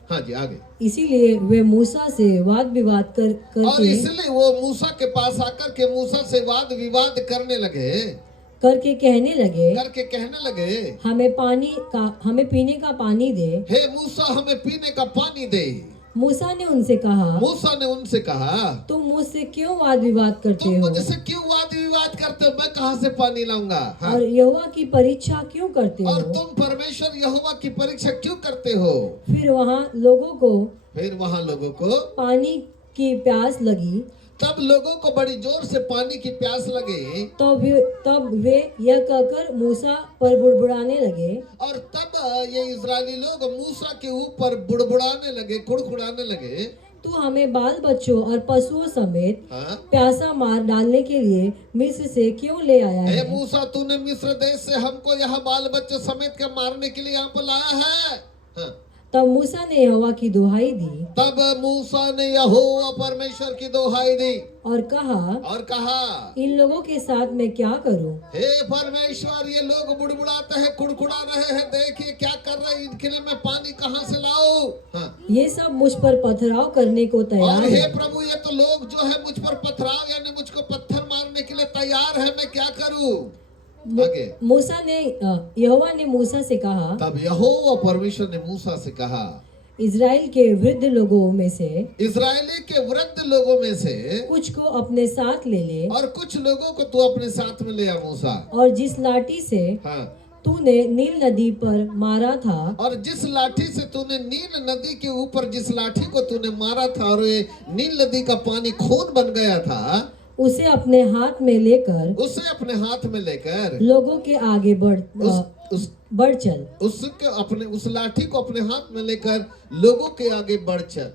हाँ जी आगे. इसीलिए वे मूसा से वाद विवाद और करके इसलिए वो मूसा के पास आकर के मूसा से वाद विवाद करने लगे. करके कहने लगे हमें पीने का पानी दे। हे मूसा हमें पीने का पानी दे। मूसा ने उनसे कहा तुम मुझसे क्यों वाद विवाद करते तुम हो मुझसे क्यों वाद विवाद करते हो? मैं कहाँ से पानी लाऊंगा? हाँ। और यहोवा की परीक्षा क्यों करते और हो? तुम परमेश्वर यहोवा की परीक्षा क्यों करते हो? फिर वहाँ लोगों को पानी की प्यास लगी। तब लोगों को बड़ी जोर से पानी की प्यास लगी तब वे यह कहकर मूसा पर बुड़बुड़ाने लगे। और तब ये इजरायली लोग मूसा के ऊपर बुड़बुड़ाने लगे, कुड़कुड़ाने लगे। तू हमें बाल बच्चों और पशुओं समेत हाँ? प्यासा मार डालने के लिए मिस्र से क्यों ले आया हे है? मूसा तूने मिस्र देश से हमको यहाँ बाल बच्चों समेत के मारने के लिए यहाँ पर लाया है। हाँ। तब मूसा ने यहोवा की दुहाई दी तब मूसा ने यहोवा परमेश्वर की दुहाई दी और कहा इन लोगों के साथ मैं क्या करूं? हे परमेश्वर ये लोग बुड़बुड़ाते हैं, कुड़कुड़ा रहे हैं, देखिए क्या कर रहे हैं, इनके लिए मैं पानी कहाँ से लाऊं? हाँ। ये सब मुझ पर पथराव करने को तैयार और हे है। प्रभु ये तो लोग जो है मुझ पर पथराव यानी मुझको पत्थर मारने के लिए तैयार है, मैं क्या करूं? आगे यहोवा ने मूसा से कहा तब यहोवा परमेश्वर ने मूसा से कहा इज़राइल के वृद्ध लोगों में से इजरायली के वृद्ध लोगों में से कुछ को अपने साथ ले ले और कुछ लोगों को तू अपने साथ में ले आ मूसा। और जिस लाठी से हाँ। तूने नील नदी पर मारा था और जिस लाठी से तूने नील नदी के ऊपर जिस लाठी को तूने मारा था और ये नील नदी का पानी खून बन गया था उसे अपने हाथ में लेकर लोगों के आगे बढ़ चल। उस लाठी को अपने हाथ में लेकर लोगों के आगे बढ़ चल।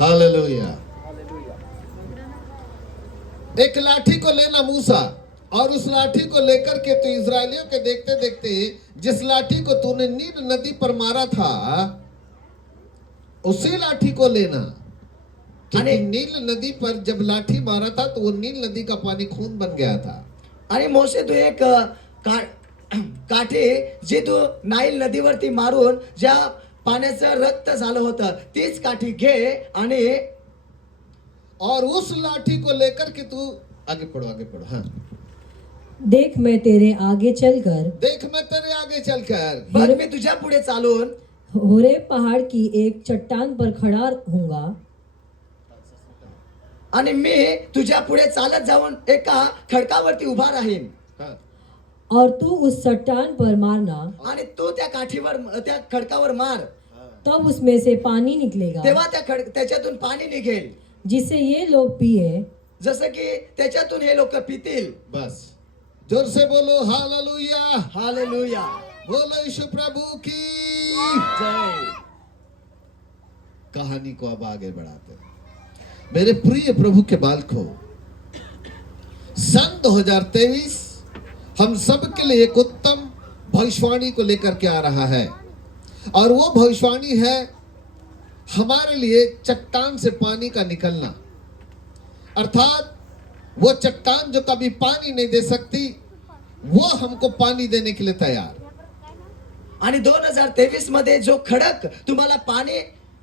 हालेलुया। एक लाठी को लेना मूसा और उस लाठी को लेकर के तो इजरायलियों के देखते देखते जिस लाठी को तूने नील नदी पर मारा था उसी लाठी को लेना। क्योंकि नील नदी पर जब लाठी मारा था तो वो नील नदी का पानी खून बन गया था। आणि मोसे तू एक काठी जी तू नाईल नदीवरती मारून ज्या पाण्याचं रक्त झालं होतं तीच काठी घे आणि और उस लाठी को लेकर के तू आगे पढ़ो। हाँ। देख मैं तेरे आगे चलकर बघ मी तुझ्या पुढे चालून होरे पहाड़ की एक चट्टान पर खड़ा हूँगा आणि मी तुझ्या पुढे चालत जाऊन एका खडकावरती उभा राहीन। हाँ। और तू उस चट्टान पर मारना आणि तू त्या काठीवर त्या खडकावर मार तब उसमें से पानी निकलेगा तेव्हा त्याच्यातून पाणी निघेल जिससे ये लोग पिए। जसं की त्याच्यातून हे लोक पितील। बस जोर से बोलो हालेलुया। हालेलुया। बोलो यीशु प्रभु की जय। कहानी को अब आगे बढ़ाते हैं। मेरे प्रिय प्रभु के बालकों, सन 2023 हम सब के लिए एक उत्तम भविष्यवाणी को लेकर के आ रहा है और वो भविष्यवाणी है हमारे लिए चट्टान से पानी का निकलना। अर्थात वो चट्टान जो कभी पानी नहीं दे सकती वो हमको पानी देने के लिए तैयार। आणि 2023 मध्ये जो खडक तुम्हाला पाणी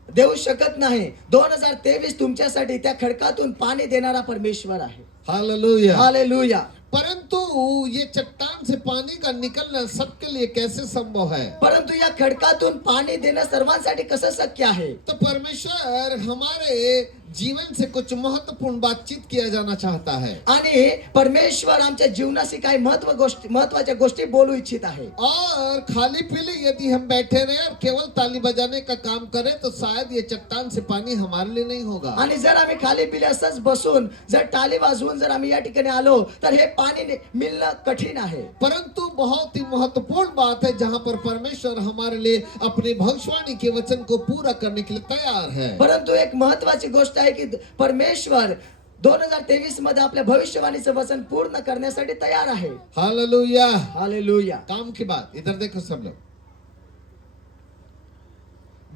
देऊ शकत नाही 2023 तुमच्यासाठी त्या खडकातून पाणी देणारा परमेश्वर आहे। हालेलुया। हालेलुया। परंतु ये चट्टान से पानी का निकलना सबके लिए कैसे संभव है? परंतु या खडकातून पाणी देणं सर्वांसाठी कसं शक्य आहे? तो परमेश्वर हमारे जीवन से कुछ महत्वपूर्ण बातचीत किया जाना चाहता है आणि परमेश्वर आमच्या जीवनाशी काही महत्वाच्या गोष्टी बोलू इच्छित आहे। और खाली पीली यदि हम बैठे रहे और केवल ताली बजाने का काम करें तो शायद ये चट्टान से पानी हमारे लिए नहीं होगा। आणि जर आम्ही खाली पिले असंच बसून जर टाळी वाजवून जर आम्ही या ठिकाणी आलो तर हे पाणी मिळणं कठीण आहे। परंतु बहुत ही महत्वपूर्ण बात है जहाँ पर परमेश्वर हमारे लिए अपनी भविष्यवाणी के वचन को पूरा करने के लिए तैयार है। परंतु एक महत्वाची गोष्ट आहे की परमेश्वर 2023 मध्ये आपल्या भविष्यवाणीचं वचन पूर्ण करण्यासाठी तयार आहे। हालेलुया। हालेलुया। काम की बात इधर देखो सब लोग।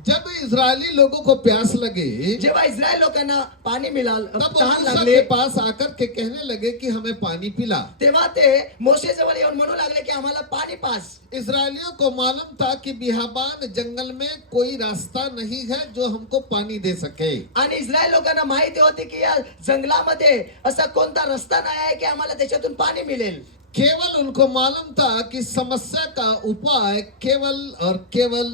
जब इजरायली लोगों को प्यास लगी जेव्हा इस्रायल लोकांना पाणी मिळालं, तब वो तहान मूसा लागले, के पास आकर के कहने लगे कि हमें पानी पिला। तेव्हा ते मोशे जवळ येऊन म्हणू लागले की आम्हाला पाणी पाज। इजरायलियों को मालूम था कि बियाबान जंगल में कोई रास्ता नहीं है जो हमको पानी दे सके। आणि इस्रायल लोकांना माहिती होती की या जंगलामध्ये असा कोणता रस्ता नाही आहे की आम्हाला त्याच्यातून पाणी मिळेल। केवल उनको मालूम था कि समस्या का उपाय केवल और केवल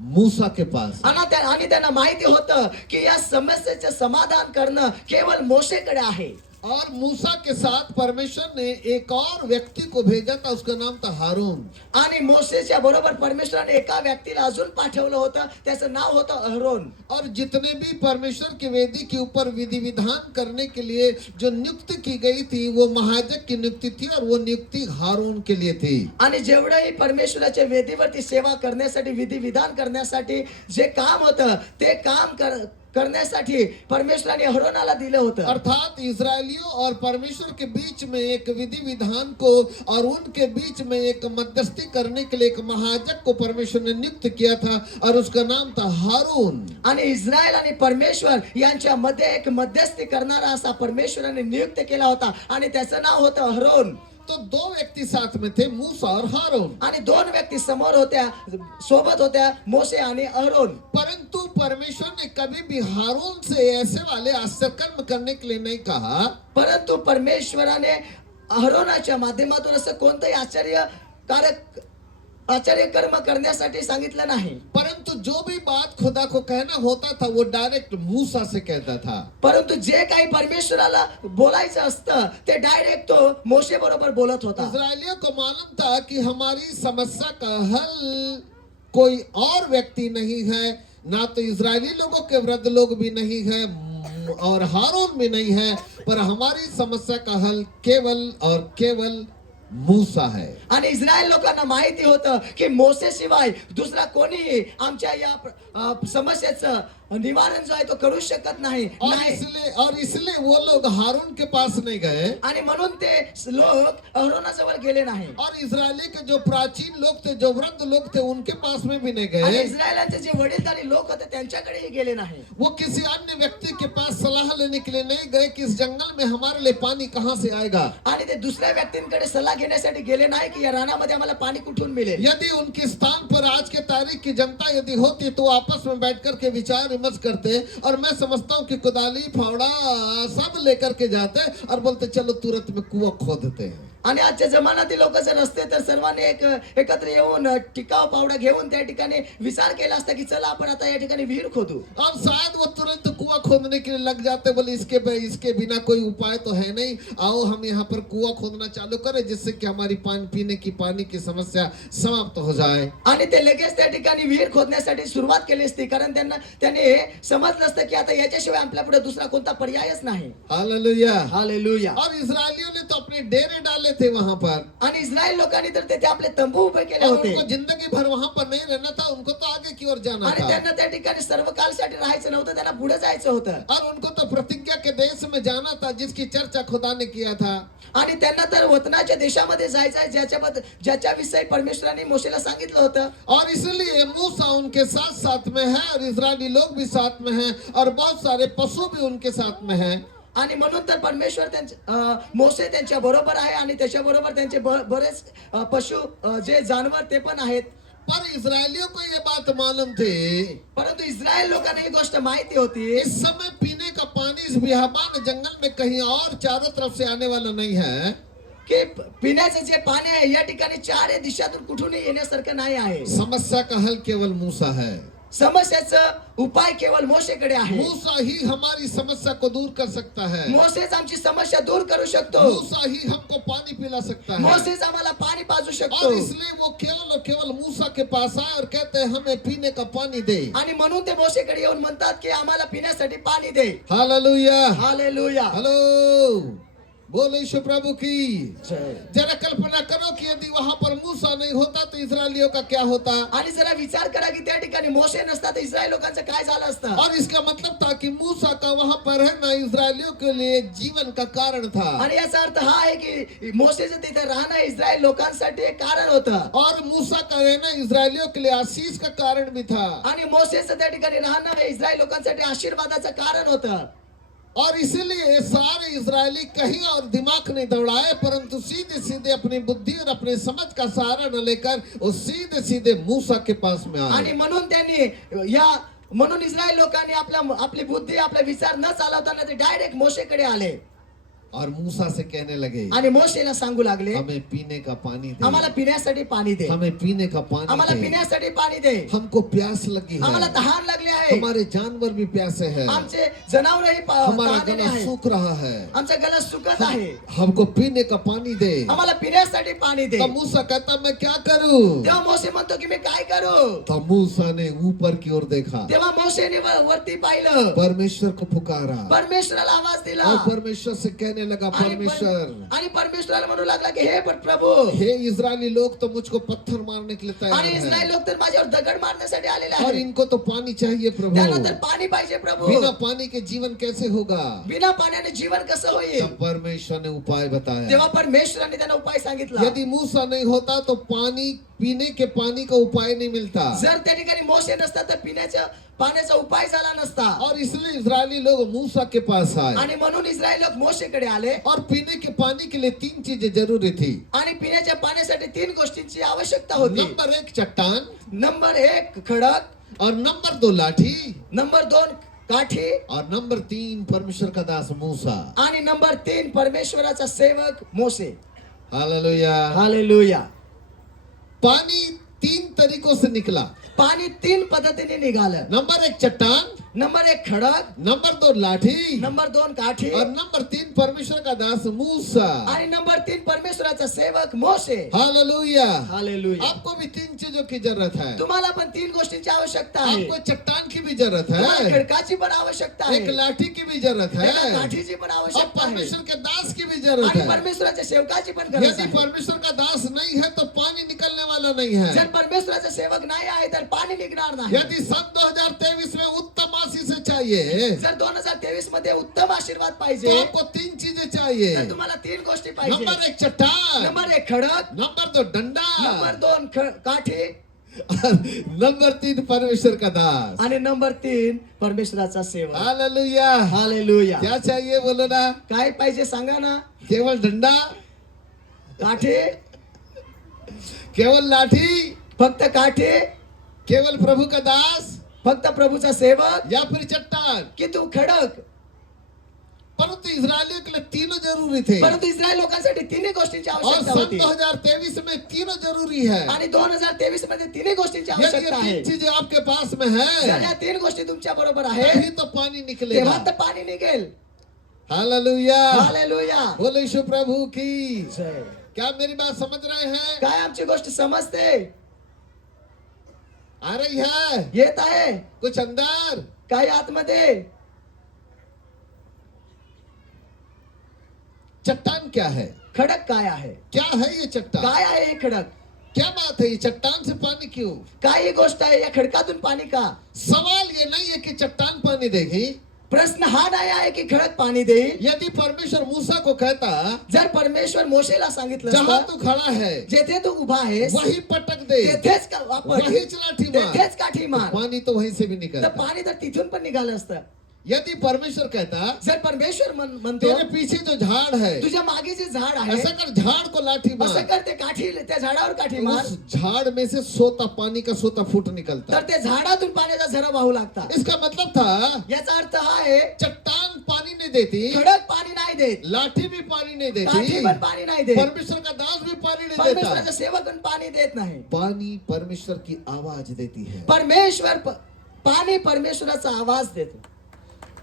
मूसा के पास। आणि त्यांना माहिती होतं की या समस्येचे समाधान करणं केवळ मोशेकडे आहे। और मूसा के साथ परमेश्वर ने एक और व्यक्ति को भेजा था, उसका नाम था हारून। आणि मोशेच्या बरोबर परमेश्वराने एका व्यक्तीला अजून पाठवलं होतं, त्याचं नाव होतं अहरोन। और जितने भी परमेश्वर की वेदी के ऊपर विधि विधान करने के लिए जो नियुक्त की गई थी वो महायाजक की नियुक्ति थी और वो नियुक्ति हारून के लिए थी। आणि जेवढेही परमेश्वराच्या वेदीवरती सेवा करण्यासाठी, विधी विधान करण्यासाठी जे काम होतं ते काम करण्यासाठी परमेश्वराने अहरोनाला दिलं होतं। अर्थात इजरायलियों और परमेश्वर के बीच में एक विधि विधान को और उनके बीच में एक मध्यस्थी करने के लिए एक महायाजक को परमेश्वर ने नियुक्त किया था और उसका नाम था हारून। आणि इस्रायल आणि परमेश्वर यांच्यामध्ये एक मध्यस्थी करणारा असा परमेश्वराने नियुक्त केला होता आणि त्याचं नाव होतं अहरोन। तो दो व्यक्ति साथ में थे, मूसा और हारून। आणि दोन व्यक्ती समोर होत्या, सोबत होत्या, मोशे आणि अहरोन। परंतु परमेश्वर ने कभी भी हारून से ऐसे वाले आश्चर्यकर्म करने के लिए नहीं कहा। परंतु परमेश्वराने अहरोनाच्या माध्यमातून असं कोणतंही आश्चर्य कर्म करण्यासाठी सांगितलं नाही। परंतु जो भी बात खुदा को कहना होता था वो डायरेक्ट मूसा से कहता था। परंतु जे काही परमेश्वराला बोलायचं असतं ते डायरेक्ट तो मोशे बरोबर बोलत होता। इजरायलियों को मालूम था कि हमारी समस्या का हल कोई और व्यक्ति नहीं है, ना तो इजरायली लोगों के वृद्ध लोग भी नहीं है और हारून भी नहीं है, पर हमारी समस्या का हल केवल और केवल मूसा है। आणि इस्रायल लोकांना माहिती होतं की मोसे शिवाय दुसरा कोणीही आमच्या या समस्येचं निवारण जो आहे तो करू शकत नाही। और इसलिए वो लोग हारून के पास नहीं गए आणि म्हणून ते लोक अहरोनाजवळ गेले नाही। और इजरायली के जो प्राचीन लोग थे, जो वृद्ध लोग थे, उनके पास में भी नहीं आणि गए। इस्रायलांचे जे वडीलधारी लोक होते त्यांच्याकडेही गेले नाही। वो किसी अन्य व्यक्ति के पास सलाह लेने के लिए नहीं गए कि इस जंगल में हमारे लिए पानी कहां से आएगा। आणि ते दुसऱ्या व्यक्तींकडे सल्ला घेण्यासाठी गेले नाही की या रानामध्ये आम्हाला पाणी कुठून मिळेल। यदि उनके स्थान पर आज के तारीख की जनता यदि होती तो आपस में बैठ कर के विचार विमर्श करते और मैं समझता हूं कि कुदाली फावड़ा सब लेकर के जाते और बोलते चलो तुरंत में कुआं खोदते हैं। आणि आजच्या जमान्यातील लोक जर असते तर सर्वांनी एकत्र येऊन टिकाव पावडा घेऊन त्या ठिकाणी विचार केला असता की चला आपण आता या ठिकाणी विहीर खोदू। और शायद वो तुरंत कुआं खोदने के लिए लग जाते, बोले इसके बिना कोई उपाय तो है नहीं, आओ हम यहाँ पर कुआं खोदना चालू करें जिससे कि हमारी पीने की पानी की समस्या समाप्त हो जाए। आणि ते लगेच त्या ठिकाणी विहीर खोदण्यासाठी सुरुवात केली असती, कारण त्यांनी समजलं असतं की आता याच्याशिवाय आपल्या पुढे दुसरा कोणता पर्यायच नाही। Hallelujah, hallelujah. और इस्राएलियों ने तो अपने डेरे डाले थे वहां पर, आणि इस्रायल लोकांनी तर ते आपले तंबू उभे केले और होते। उनको जिंदगी भर वहां पर नहीं रहना था, उनको तो आगे की ओर जाना आणि था त्यांना त्या ठिकाणी सर्व कालसाठी राहायचं नव्हतं, त्यांना पुढे जायचं होतं। और उनको तो प्रतिज्ञा के देश में जाना था जिसकी चर्चा खुदा ने किया था। आणि त्यांना तर वतनाच्या देशामध्ये जायचं आहे ज्याच्या विषयी परमेश्वराने मोशेला सांगितलं होतं। और इसलिए मूसा उनके साथ साथ में है और इजरायली लोग भी साथ में हैं और बहुत सारे पशु भी उनके साथ में हैं। आणि म्हणून तर परमेश्वर मोशे त्यांच्या बरोबर आहे आणि त्याच्या बरोबर त्यांचे बरेच पशु जे जानवर ते पण आहेत। पर इजरायलियों को ये बात मालूम थी, परंतु इस्रायल लोकांना ही गोष्ट माहिती होती इस समय पीने का पानी इस बियाबान जंगल में कहीं और चारों तरफ से आने वाला नहीं है की पिण्याचे जे पाणी आहे या ठिकाणी चार दिशातून कुठूनही येण्यासारखं नाही आहे। समस्या का हल केवल मूसा है। समस्याचा उपाय केवळ मोशेकडे आहे। मूसा ही हमारी समस्या को दूर कर सकता है। मोसेच आमची समस्या दूर करू शकतो। मूसा ही हमको पानी पिला सकता है। मोसेच आम्हाला पाणी पाजू शकतो। और इसलिए वो केवल और केवल मूसा के पास आए और कहते हैं हमें पीने का पानी दे। आणि म्हणून ते मोशेकडे येऊन म्हणतात की आम्हाला पिण्यासाठी पाणी दे। Hallelujah, hallelujah. हेलो, बोलो यीशु प्रभु की जय। जरा कल्पना करो कि यदि वहां पर मूसा नहीं नहीं होता तो इजरायलियों का क्या होता? आणि जरा विचार करा की त्या ठिकाणी मोशे नसता तर इस्रायल लोकांचं काय झालं असतं. और इसका मतलब था कि मूसा का वहां पर रहना इजरायलियों के लिए जीवन का कारण था. आणि याचा अर्थ हा आहे की मोशेचं तिथे राहणं इस्रायल लोकांसाठी एक कारण होतं. और मूसा का रहना इजरायलियों के लिए आशीष का कारण भी था. आणि मोशेचं त्या ठिकाणी राहणं इस्रायल लोकांसाठी आशीर्वादाचं कारण होतं. और इसीलिए सारे इजरायली कहीं और दिमाग नहीं दौड़ाए, परंतु सीधे सीधे अपनी बुद्धि और अपने समझ का सहारा न लेकर वो सीधे सीधे मूसा के पास में आए. आणि म्हणून इस्रायल लोकांनी आपली बुद्धी आपला विचार न चालवताना ते डायरेक्ट मोशेकडे आले और मूसा से कहने लगे, आणि मोशेला सांगू लागले, हमें पीने का पानी दे, आम्हाला पिण्यासाठी पाणी दे, हमें पीने का पानी आम्हाला दे, पिण्यासाठी पाणी दे, हमको प्यास लगी आम्हाला है, तहान लागली आहे, हमारे जानवर भी प्यासे हैं, आमचे जनावरही हमारा तहानेने गला आहे, सूख रहा है, आमचा गला सुकत आहे, हमको पीने का पानी दे. आम्हाला पिण्यासाठी पाणी दे. तो मूसा कहता मैं क्या करूं? तेव्हा मोशे म्हणतो की मी काय करू. तो मूसा ने ऊपर की ओर देखा, तेव्हा मोशेने वरती पाहिलं, परमेश्वर को पुकारा परमेश्वराला आवाज दिला और परमेश्वर से कहने लगा, परमेश्वर आणि परमेश्वराला म्हणू लागला की हे प्रभू, हे इजरायली लोग तो मुझको पत्थर मारने के लिए तैयार आणि इस्रायल हैं लोक तर माझ्यावर दगड मारण्यासाठी आलेले और आहेत. इनको तो पानी चाहिए प्रभु. त्यांना तर पाणी पाहिजे प्रभू. बिना पानी के जीवन कैसे होगा? बिना पाण्याने जीवन कसं होईल. तब परमेश्वर ने उपाय बताया. तेव्हा परमेश्वराने त्यांना उपाय सांगितला. यदि मूसा नहीं होता तो पानी पीने के पानी का उपाय नहीं मिलता. जर त्या ठिकाणी मोशे नसता तर पाण्याचा उपाय झाला नसता. और इसलिए इजरायली लोग मूसा के पास आए आणि म्हणून इस्रायल लोक मोशेकडे आले. और पीने के पानी के लिए 3 चीजें जरूरी थी. आणि पिण्याच्या पाण्यासाठी 3 गोष्टींची आवश्यकता होती. नंबर 1 चट्टान, नंबर 1 खडक, और नंबर 2 लाठी, नंबर 2 काठी, और नंबर 3 परमेश्वर का दास मूसा. आणि नंबर 3 परमेश्वराचा सेवक मोशे. हालेलुया. हालेलुया. पानी 3 तरीकों से निकला. पाणी 3 पद्धतीने निघालं. नंबर 1 चट्टान, नंबर 1 खडक, नंबर 2 लाठी, नंबर 2 काठी, और नंबर 3 परमेश्वर का दास मूसा. आणि नंबर 3 परमेश्वराचा सेवक मोशे. हालेलुया. हालेलुया. आपको भी 3 चीजों की जरूरत है. तुम्हाला पण 3 गोष्टींची आवश्यकता आहे. आपको चट्टान की भी जरूरत तुम्हाला है, खडकाची पण आवश्यकता आहे, एक लाठी की भी जरूरत एका है, काठीची पण और आवश्यकता आहे, परमेश्वर के दास की भी जरूरत आणि है. परमेश्वराच्या सेवकाची पण गरज यदि आहे. परमेश्वर का दास नहीं है तो पानी निकलने वाला नहीं है. जर परमेश्वराचा सेवक नाही आहे तर पाणी निघणार नाही. यदि सन 2023 में उत्तम आशीष चाहिए जर 2023 मध्ये उत्तम आशीर्वाद पाहिजे तो आपको 3 चीजें चाहिए. तर तुम्हाला 3 गोष्टी पाहिजे. नंबर 1 चट्टान, नंबर 1 खडक, नंबर 2 डंडा, नंबर 2 काठी, और नंबर 3 परमेश्वर का दास. आणि नंबर 3 परमेश्वराचा सेवक. हालेलुया. हालेलुया. क्या चाहिए बोलो ना? काय पाहिजे सांगा ना. केवल डंडा, काठी, केवल लाठी, फक्त काठी, केवल प्रभु का दास, फक्त प्रभूचा सेवक, या फिर चट्टान. की तू खडक. परंतु इजरायलियों के लिए तीनों जरूरी थे. परंतु इस्रायल लोकांसाठी 3 गोष्टींची और आवश्यकता सन होती. 2023 में तीनों जरूरी है. आणि 2023 मध्ये 3 गोष्टींची यदि ये आवश्यकता आहे. 3 चीजें आपके पास में जर है या 3 गोष्टी तुमच्या बरोबर आहे तभी तो पानी निकलेगा. तेव्हा तर पाणी निघेल. हालेलुया. हालेलुया. बोले यीशु प्रभु की. जय. क्या मेरी बात समझ रहे हैं? काय आमची गोष्ट समजते? आ रही है येत आहे कुछ अंदर? काय आतमध्ये? चट्टान क्या है? खडक काय आहे? क्या है ये चट्टान? काय आहे हे खडक? क्या बात है, ये चट्टान से पानी क्यों? काय ही गोष्ट आहे या खडकातून पाणी का? सवाल ये नहीं है कि चट्टान पानी देगी. प्रश्न हा नाही आहे की खडक पाणी देईल. यदि परमेश्वर मूसा को कहता, जर परमेश्वर मोशेला सांगितलं जहां असतं, तू खड़ा है जेथे तू उभा आहेस वही पटक दे, तेथेच का वापर, वहीच लाठी मार, तेथेच काठी मार, पानी तो वहीं से भी तर निकलता. पाणी तर तिथून पण निघालं असतं. यदि परमेश्वर कहता, जर परमेश्वर म्हणतो तेरे पीछे जो झाड़ है तुझ्या मागे जे झाड आहे ऐसा कर, झाड़ को लाठी असं मार, कर, ते काठी त्या झाडावर काठी मार, उस झाड़ में से सोता पानी का सोता फूट निकलता. तर ते झाडातून पाण्याचा झरा वाहू लागता. इसका मतलब था याचा अर्थ हा आहे चट्टान पानी नहीं देती, खडक पाणी नाही देत, लाठी भी पानी नहीं काठी देती, पण पाणी नाही देत, परमेश्वर का दास भी पानी नहीं परमेश्वराचा देता. सेवक पण पाणी देत नाही. पानी परमेश्वर की आवाज देती है. पाणी परमेश्वराचा आवाज देतो.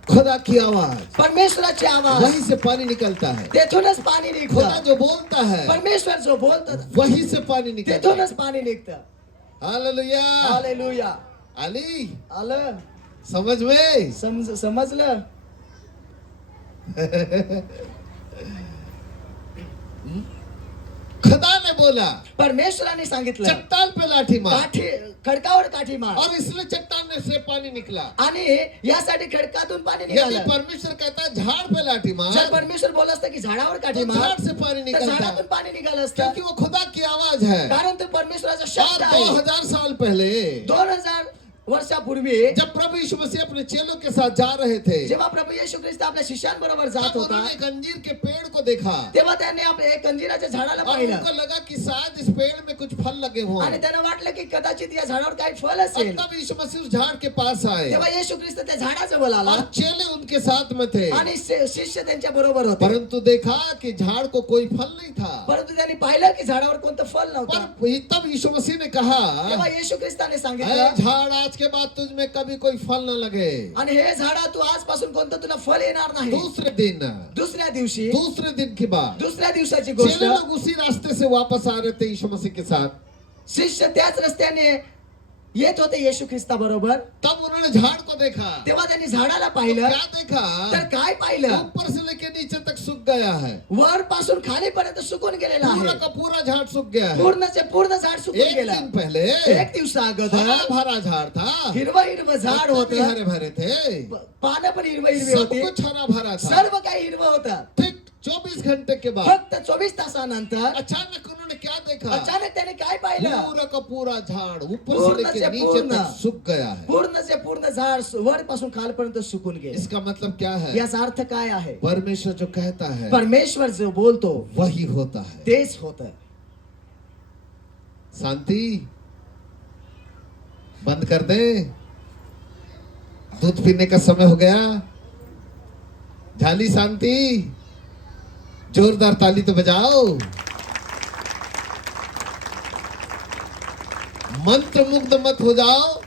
खुदा की आवाज, परमेश्वराची आवाज, वहीं से पानी निकलता है. तेथूनच पाणी खुदा निघतं. जो बोलता है परमेश्वर जो बोलतात वहीं से पानी निकलता है. तेथूनच पाणी निघतं. हालेलुया. हालेलुया. अली आलं समझ में? समजलं? खुदा ने बोला परमेश्वराने सांगितलं चट्टान पे लाठी मार काठी खडकावर काठी मार और इसलिए चट्टान में से पानी निकला। आणि यासाठी खडकातून पाणी यदि निघालं. परमेश्वर कहता है झाड़ पे लाठी जर मार परमेश्वर बोलत असतं की झाडावर काठी तो मार झाड़ से पानी तर निकलता झाडातून है, पाणी निघालं असतं. क्योंकि वो खुदा की आवाज है। कारण तो परमेश्वराचा और शब्द आहे. 2000 साल पहले 2000 वर्षापूर्वी जब प्रभु यीशु मसीह अपने चेलों के साथ जा रहे थे जेव्हा प्रभु येशू ख्रिस्त आपल्या शिष्यांबरोबर जात तब होता उन्होंने एक अंजीर के पेड़ को देखा तेव्हा त्यांनी आपल्या एक अंजिराच्या झाडाला और पाहिलं उनको लगा कि शायद इस पेड़ में कुछ फल लगे हों। आणि त्यांना वाटलं की कदाचित या झाडावर काही फल और असेल. तब यीशु मसीह उस झाड़ के पास आए तेव्हा येशू ख्रिस्त त्या झाडाजवळ आला और चेले उनके साथ में थे, आणि शिष्य त्यांच्या बरोबर होते. परंतु देखा कि झाड़ को कोई फल नहीं था। परंतु त्यांनी पाहिलं की झाडावर कोणतं फल नव्हतं. पर तब यीशु मसीह ने कहा, तेव्हा येशू ख्रिस्ताने "ऐ सांगितलं झाड़, आज के बाद तुझ में कभी कोई फल न लगे। आणि हे झाडा तू आजपासून कोणतं तुला फल येणार नाही. दूसरे दिन दुसऱ्या की बात दुसऱ्या दिवसाची गोष्ट चेले लोग उसी रास्ते से वापस आ रहे थे यीशु मसीह के साथ। शिष्य त्याच रस्त्याने येत होते येशू ख्रिस्ता बरोबर. तब उन्होंने झाड़ को देखा। तेव्हा त्यांनी झाडाला तो पाहिलं क्या देखा? तर काय पाहिलं ऊपर से लेके नीचे तक सूख गया है, वर पासून खालीपर्यंत सुकून गेलेला पूरा आहे. का पूरा झाड़ सूख गया है। पूर्णचे पूर्ण झाड सुकून एक गेलं. दिन पहले एक दिवसा हरा अगोदर भरा झाड़ था, हिरवं झाड पत्ते भी होतं. हरे भरे थे, पानं पण हिरवी सब होती. कुछ हरा भरा था। सर्व काही हिरवं होतं. ठीक 24 घंटे के बाद फक्त 24 तासानंतर अचानक उन्होंने क्या देखा? अचानक त्याने काय पाहिलं पूरा का पूरा झाड़ ऊपर से पूर्ण लेके से नीचे पूर्ण तक सूख गया है। पूर्णचे पूर्ण झाड वर पासून खालपर्यंत सुकून गेले. इसका मतलब क्या है? याचा अर्थ काय आहे? परमेश्वर जो कहता है परमेश्वर जो बोलतो वही होता है। तेच होतं. शांति बंद कर दे, दूध पीने का समय हो गया। झाली शांति, जोरदार ताली तो बजाओ। मंत्र मुग्ध मत हो जाओ,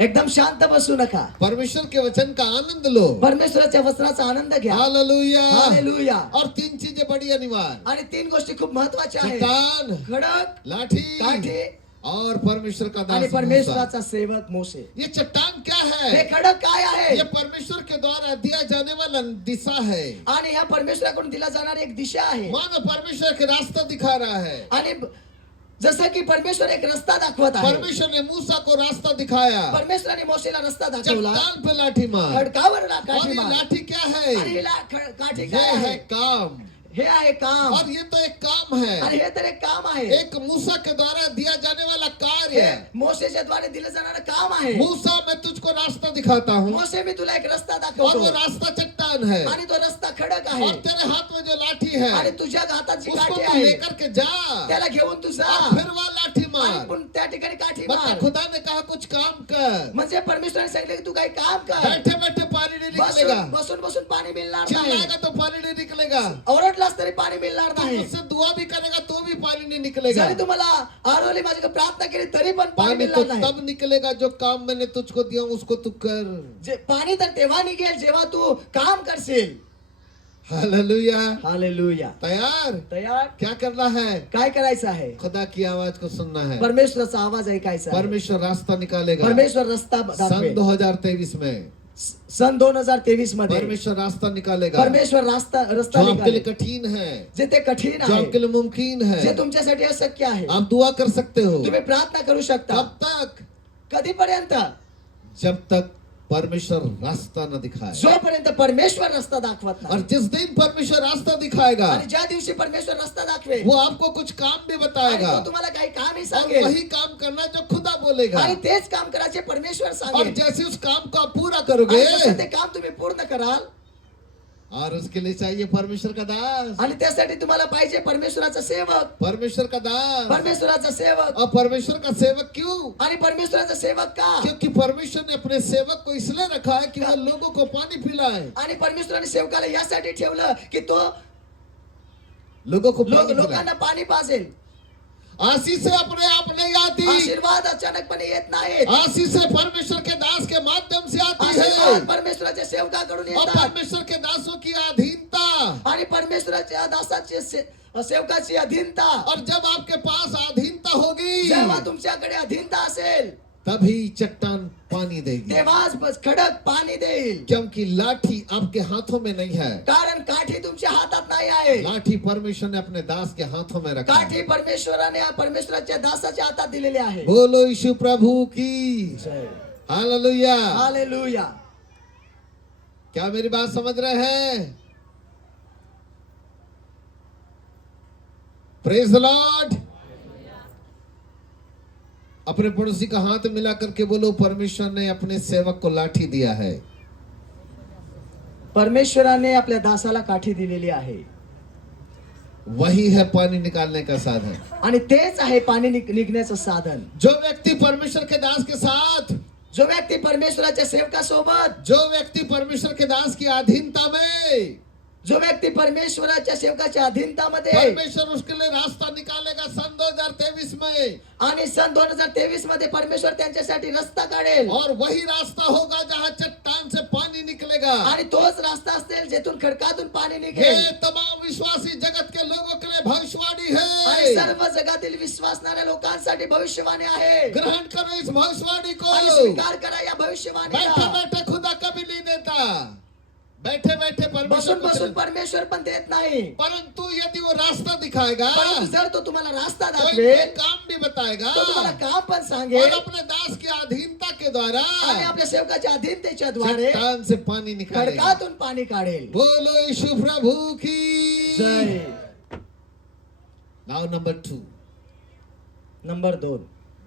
एकदम शांत बसू नका. परमेश्वर के वचन का आनंद लो। परमेश्वराच्या वस्त्राचा आनंद घ्या. हालेलुया। हालेलुया. और 3 चीजें बड़ी अनिवार्य, आणि 3 गोष्टी खूप महत्वाच्या आहेत. चट्टान, खडक, लाठी काठी और परमेश्वर का आणि दास मूसा। परमेश्वराचा सेवक मोसे. ये चट्टान क्या हे है? खडक काय आहे? ये परमेश्वर के द्वारा दिया जाने वाला दिशा है। आणि या परमेश्वराकडून दिला जाणारी एक दिशा आहे. मानो परमेश्वर के रास्ता दिखा रहा है। आणि जसं की परमेश्वर एक रस्ता दाखवत आहे. परमेश्वर ने मूसा को रास्ता दिखाया, परमेश्वराने मोसेला रस्ता दाखवला. चट्टान पे लाठी मार। खडकावर और काठी ये मार. लाठी क्या है? आणि हिला काठी ये काय है आहे? काम। हे आहे काम. और ये तो एक काम है, आणि हे तर एक काम आहे. एक मूसा के द्वारा दिया जाने वाला कार्य हे है। मोसेच्या द्वारे दिलं जाणारं काम आहे. मूसा, मैं तुझको रास्ता दिखाता हूँ मोसे मी तुला एक रस्ता और दाखवतो वो रास्ता चट्टान है आणि तो रस्ता खडक और आहे तेरे हाथ में जो लाठी आणि है तुझ्या हातात जी उसको काठी तू आहे लेकर के जा, त्याला घेऊन तू जा और फिर वह लाठी आणि मार। पण त्या ठिकाणी काठी मतलब मार. खुदा ने कहा कुछ काम कर। म्हणजे परमेश्वराने सांगितलं की तू काही काम कर. बैठे बैठे पानी नहीं निकलेगा, बसून बसून बसून पाणी मिळणार नाही. चिल्लाएगा तो पानी नहीं निकलेगा, ओरडलास तरी पाणी मिळणार तू नाही. मुझसे दुआ भी करेगा तो भी पानी नहीं निकलेगा। जरी तुम्हाला आरोली माझ्याकडे प्रार्थना केली तरी पण पाणी पानी तो मिळणार नाही. तब निकलेगा जो काम मैंने तुझको दिया उसको तू कर। पाणी तर तेव्हा निघेल जेव्हा तू काम करशील. हालेलुया। हालेलुया. तैयार? तयार? क्या करना है? काय करायचं आहे? खुदा की आवाज को सुनना है। परमेश्वराचा आवाज ऐकायचा आहे. परमेश्वर रास्ता निकालेगा। परमेश्वर रस्ता सन दाखवेल. 2023 में सन 2023 मध्ये परमेश्वर रास्ता निकालेगा परमेश्वर रस्ता जो आपके लिए निघालेल. कठिन है, जे ते कठीण जो आहे आपके लिए मुमकिन जे है, तुमच्यासाठी अशक्य आहे आप दुआ कर सकते हो। तुम्ही प्रार्थना करू शकता. कब तक? कधीपर्यंत? जब तक परमेश्वर रास्ता न दिखाए। जोपर्यंत परमेश्वर रस्ता दाखवत और नाही. जिस दिन परमेश्वर रास्ता दिखाएगा आणि ज्या दिवशी परमेश्वर रस्ता दाखवेल वो आपको कुछ काम भी आणि बताएगा तो तुम्हाला काही कामही और सांगेल वही काम करना जो खुदा बोलेगा। आणि तेच काम करायचे परमेश्वर और सांगेल. जैसे उस काम को आप पूरा आणि करोगे जसं ते काम तुम्ही पूर्ण कराल और उसके लिए चाहिए परमेश्वर का दास। आणि त्यासाठी तुम्हाला पाहिजे परमेश्वराचा सेवक. परमेश्वर का दास। परमेश्वराचा सेवक. और परमेश्वर का सेवक क्यों? आणि परमेश्वराचा सेवक का? क्योंकि परमेश्वर ने अपने सेवक को इसलिए रखा है कि वह लोगों को पानी पिलाए, आणि परमेश्वराने सेवकाला यासाठी ठेवलं की तो लोगों को पानी पिलाए। लोकांना पाणी पाजेल. आशीष से अपने आप नहीं आती, आशीर्वाद अचानकपणे येत नाहीत. आशीष से परमेश्वर के दास के माध्यम से आती आशीर्वाद है। परमेश्वराच्या सेवकाकडून और येतात परमेश्वर के दासों की अधीनता, आणि परमेश्वराच्या दासाची सेवकाची अधीनता. और जब आपके पास अधीनता होगी जेव्हा तुमच्याकडे अधीनता असेल तभी चट्टान पानी देगी, तेव्हाच बस खडक पाणी देईल. क्योंकि लाठी आपके हाथों में नहीं है, कारण काठी तुमच्या हातात नाही आहे. लाठी परमेश्वर ने अपने दास के हाथों में रखा है. काठी परमेश्वराच्या दासाच्या हातात दिलेली आहे. बोलो यीशु प्रभु की हालेलुया. हालेलुया. क्या मेरी बात समझ रहे हैं? Praise the Lord. अपने पड़ोसी का हाथ मिला करके बोलो, परमेश्वर ने अपने सेवक को लाठी दिया है. परमेश्वराने आपल्या दासाला काठी दिलेली आहे वही है पानी निकालने का साधन. आणि तेच आहे पाणी निघण्याचं साधन. जो व्यक्ति परमेश्वर के दास के साथ, जो व्यक्ती परमेश्वराच्या सेवकासोबत, जो व्यक्ति परमेश्वर के दास की अधीनता में, जो व्यक्ती परमेश्वराच्या सेवकाच्या अधीनतामध्ये, परमेश्वर उसके लिए रास्ता निकालेगा सन 2023 में. आणि सन 2023 मध्ये परमेश्वर त्यांच्यासाठी रस्ता काढेल. और वही रास्ता होगा जहां चट्टान से पानी निकलेगा. आणि तोच रस्ता असेल जेथून खडकातून पाणी ये निघेल. तमाम विश्वासी जगत के लोगों के लिए भविष्यवाणी आणि है. सर्व जगातील विश्वासणाऱ्या लोकांसाठी भविष्यवाणी आहे. ग्रहण करो इस भविष्यवाणी को. आणि स्वीकार करा या बैठे भविष्यवाणीला. बैठे खुदा कभी नहीं देता, बैठे बैठे परमेश्वर बसून कुछ बसून नहीं. परमेश्वर पण देत नाही. परंतु यदि वो रास्ता दिखाएगा, परंतु जर तो तुम्हाला रास्ता कोई दाखवेल, काम भी बताएगा, तो तुम्हाला काम पण और सांगेल. अपने दास की अधीनता के द्वारा आणि आपल्या सेवकाच्या अधीनतेच्या द्वारे चट्टान से पानी निकालेगा. खडकातून पाणी काढेल. बोलो यीशु प्रभु की जय. नाउ नंबर 2, नंबर 2,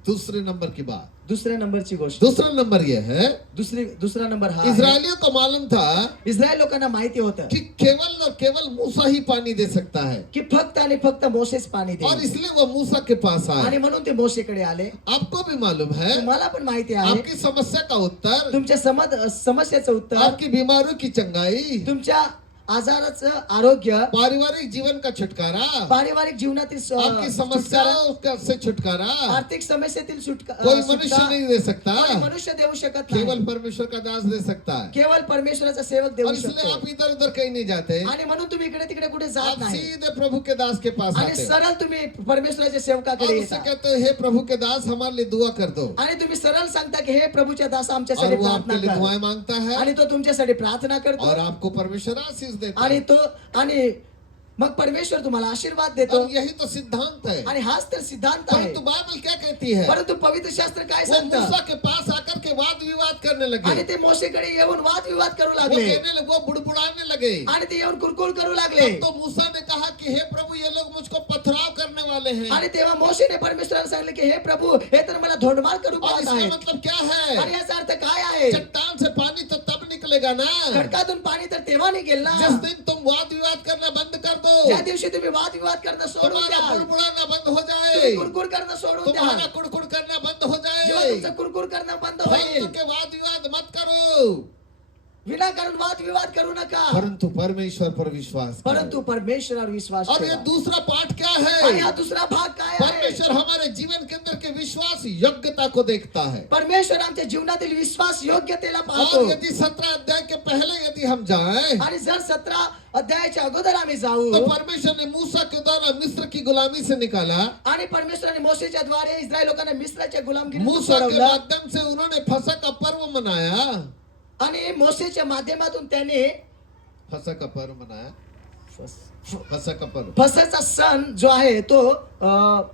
दूसरे नंबर की बात. दुसऱ्या नंबरची गोष्ट. दूसरा नंबर यह है, दुसरा नंबर हा आहे. इजरायलियों को मालूम था इस्रायल लोकांना माहिती होतं कि केवल और केवल मूसा ही पानी दे सकता है, की फक्त आणि फक्त मोसेच पाणी और देईल. इसलिए वो मूसा के पास आणि आए. म्हणून ते मोसेकडे आले. आपको भी मालूम है, तुम्हाला पण माहिती आहे आपकी समस्या का उत्तर, तुमच्या समस्येचं उत्तर, आपकी बीमारियों की चंगाई, तुमच्या आजाराचं आरोग्य, पारिवारिक जीवन का छुटकारा, पारिवारिक जीवनातील आपकी सुटकारा, समस्याओं का से छुटकारा आर्थिक समस्येतील कोई मनुष्य नहीं दे सकता, कोणी मनुष्य देऊ शकत केवल नाही. परमेश्वर का दास दे सकता है. केवळ परमेश्वराचा सेवक और देऊ इसलिए आप शकतो. इधर उधर कहीं नहीं जाते, आणि म्हणून तुम्ही इकडे तिकडे कुठे जात आप नाही सीधे प्रभु के दास के पास आणि आते हो. सरळ तुम्ही परमेश्वराच्या सेवकाकडे और उससे येता. कहते हो, हे प्रभु के दास हमारे लिए दुआ कर दो. आणि तुम्ही सरळ सांगता की हे प्रभूच्या दास और आमच्यासाठी वो आपके लिए प्रार्थना दुआएं कर. मांगता है, आणि तो तुमच्यासाठी प्रार्थना करतो. और आपको परमेश्वर आशीष देता आणि है. तो आणि मग परमेश्वर तुम्हाला आशीर्वाद देतो. और यही तो सिद्धांत है. आणि हाच तर सिद्धांत आहे. परंतु बाइबल क्या कहती है, परंतु पवित्र शास्त्र काय वो सांगतं, मूसा के पास आकर के वाद विवाद करने आणि लगे. ते मोसेकडे येऊन वाद विवाद करू वो लागले. कहने लगे, वो बुड़बुड़ाने लगे. आणि ते येऊन कुरकुर करू लागले. तब तो मूसा ने कहा कि हे प्रभु, ये लोग मुझको पथराव करने वाले हैं. आणि तेव्हा मोसेने परमेश्वराला सांगितले की हे प्रभु, हे तर मला धोंडमार करू और पाहत इसका आहेत. मतलब क्या है, आणि याचा अर्थ काय आहे, चट्टान से पानी तो तब निकलेगा ना खडकातून पाणी तर तेव्हा निघेल ना, जिस दिन तुम वाद विवाद करना बंद कर दो, ज्या दिवशी तुम्ही वाद विवाद करणं सोडून तुम्हारा द्या, बुड़बुड़ाना बंद हो तुम्ही जाए, कुरकुर करणं सोडून द्या. तुम्हारा कुड़कुड़ करना बंद हो जेव्हा जाए. तुमचं कुरकुर करणं बंद फालतू होईल, के वाद विवाद मत करो, विनाकारण वाद विवाद करू नका, परंतु परमेश्वर पर विश्वास करो. परंतु परमेश्वरावर विश्वास और ये ठेवा. दूसरा पाठ क्या आणि हा है, दुसरा भाग काय आहे, परमेश्वर हमारे जीवन के अंदर के विश्वास योग्यता को देखता है. परमेश्वर आमच्या जीवनातील विश्वास योग्यतेला पाहतो. और यदि 17 अध्याय के पहले यदि हम जाएं, आणि जर 17 अध्यायाच्या अगोदर आम्ही जाऊ, तो परमेश्वर ने मूसा के द्वारा मिस्र की गुलामी से निकाला. आणि परमेश्वराने मोसेच्या द्वारे इस्रायल लोकांना मिस्राच्या गुलामगिरीतून मूसा के सोडवलं. माध्यम से उन्होंने फसह का पर्व मनाया. आणि मोसेच्या माध्यमातून त्याने फसह का पर्व मनाया, फसह का पर्व. फसहचा सण जो आहे तो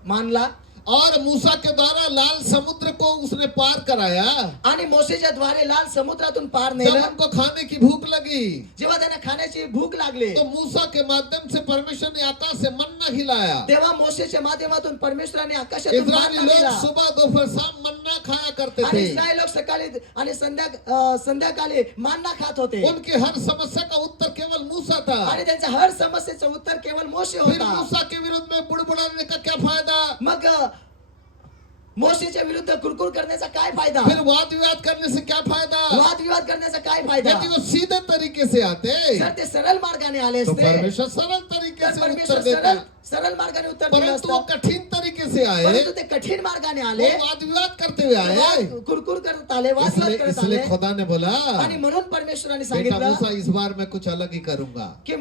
मानला. और मूसा के द्वारा लाल समुद्र को उसने पार कराया. आणि मोसेच्या द्वारे लाल समुद्रातून पार जब नेलं. उनको खाने की भूक लगी, जेव्हा त्यांना खाण्याची भूक लागली, तो मूसा के माध्यम से परमेश्वर ने आकाश से मन्ना खिलाया. तेव्हा मोसेच्या माध्यमातून परमेश्वराने आकाशातून इस्राएली मन्ना दिला. लोग सुबह दोपहर शाम मन्ना खाया करते आणि थे. इस्रायल लोक सकाळी आणि संध्याकाळी मान्ना खात होते. उनकी हर समस्या का उत्तर केवल मूसा था. आणि त्यांच्या हर समस्येचं उत्तर केवळ मोसे फिर होता. मूसा के विरुद्ध में बुड़बुड़ाने का क्या फायदा, मग मोसेच्या विरुद्ध कुरकुर करण्याचा काय फायदा, फिर वाद विवाद करने से क्या फायदा. वाद विवाद करण्याचा काय फायदा. यदि वो सीधे तरीके से आते जर ते सरळ मार्गाने आले तो असते, परमेश्वर सरल तरीके तर से परमेश्वर उत्तर देता. सरळ मार्गाने उत्तर दिलं परंतु वो असतं. कठिन तरीके से आए, परंतु ते कठीण मार्गाने वो आले, वाद विवाद करते हुए आए. वाद कुरकुर करत आले, वाद विवाद करत आले. इसलिए खुदा ने बोला, आणि म्हणून परमेश्वराने बेटा सांगितलं मूसा, इस बार मैं कुछ अलग ही करूंगा. की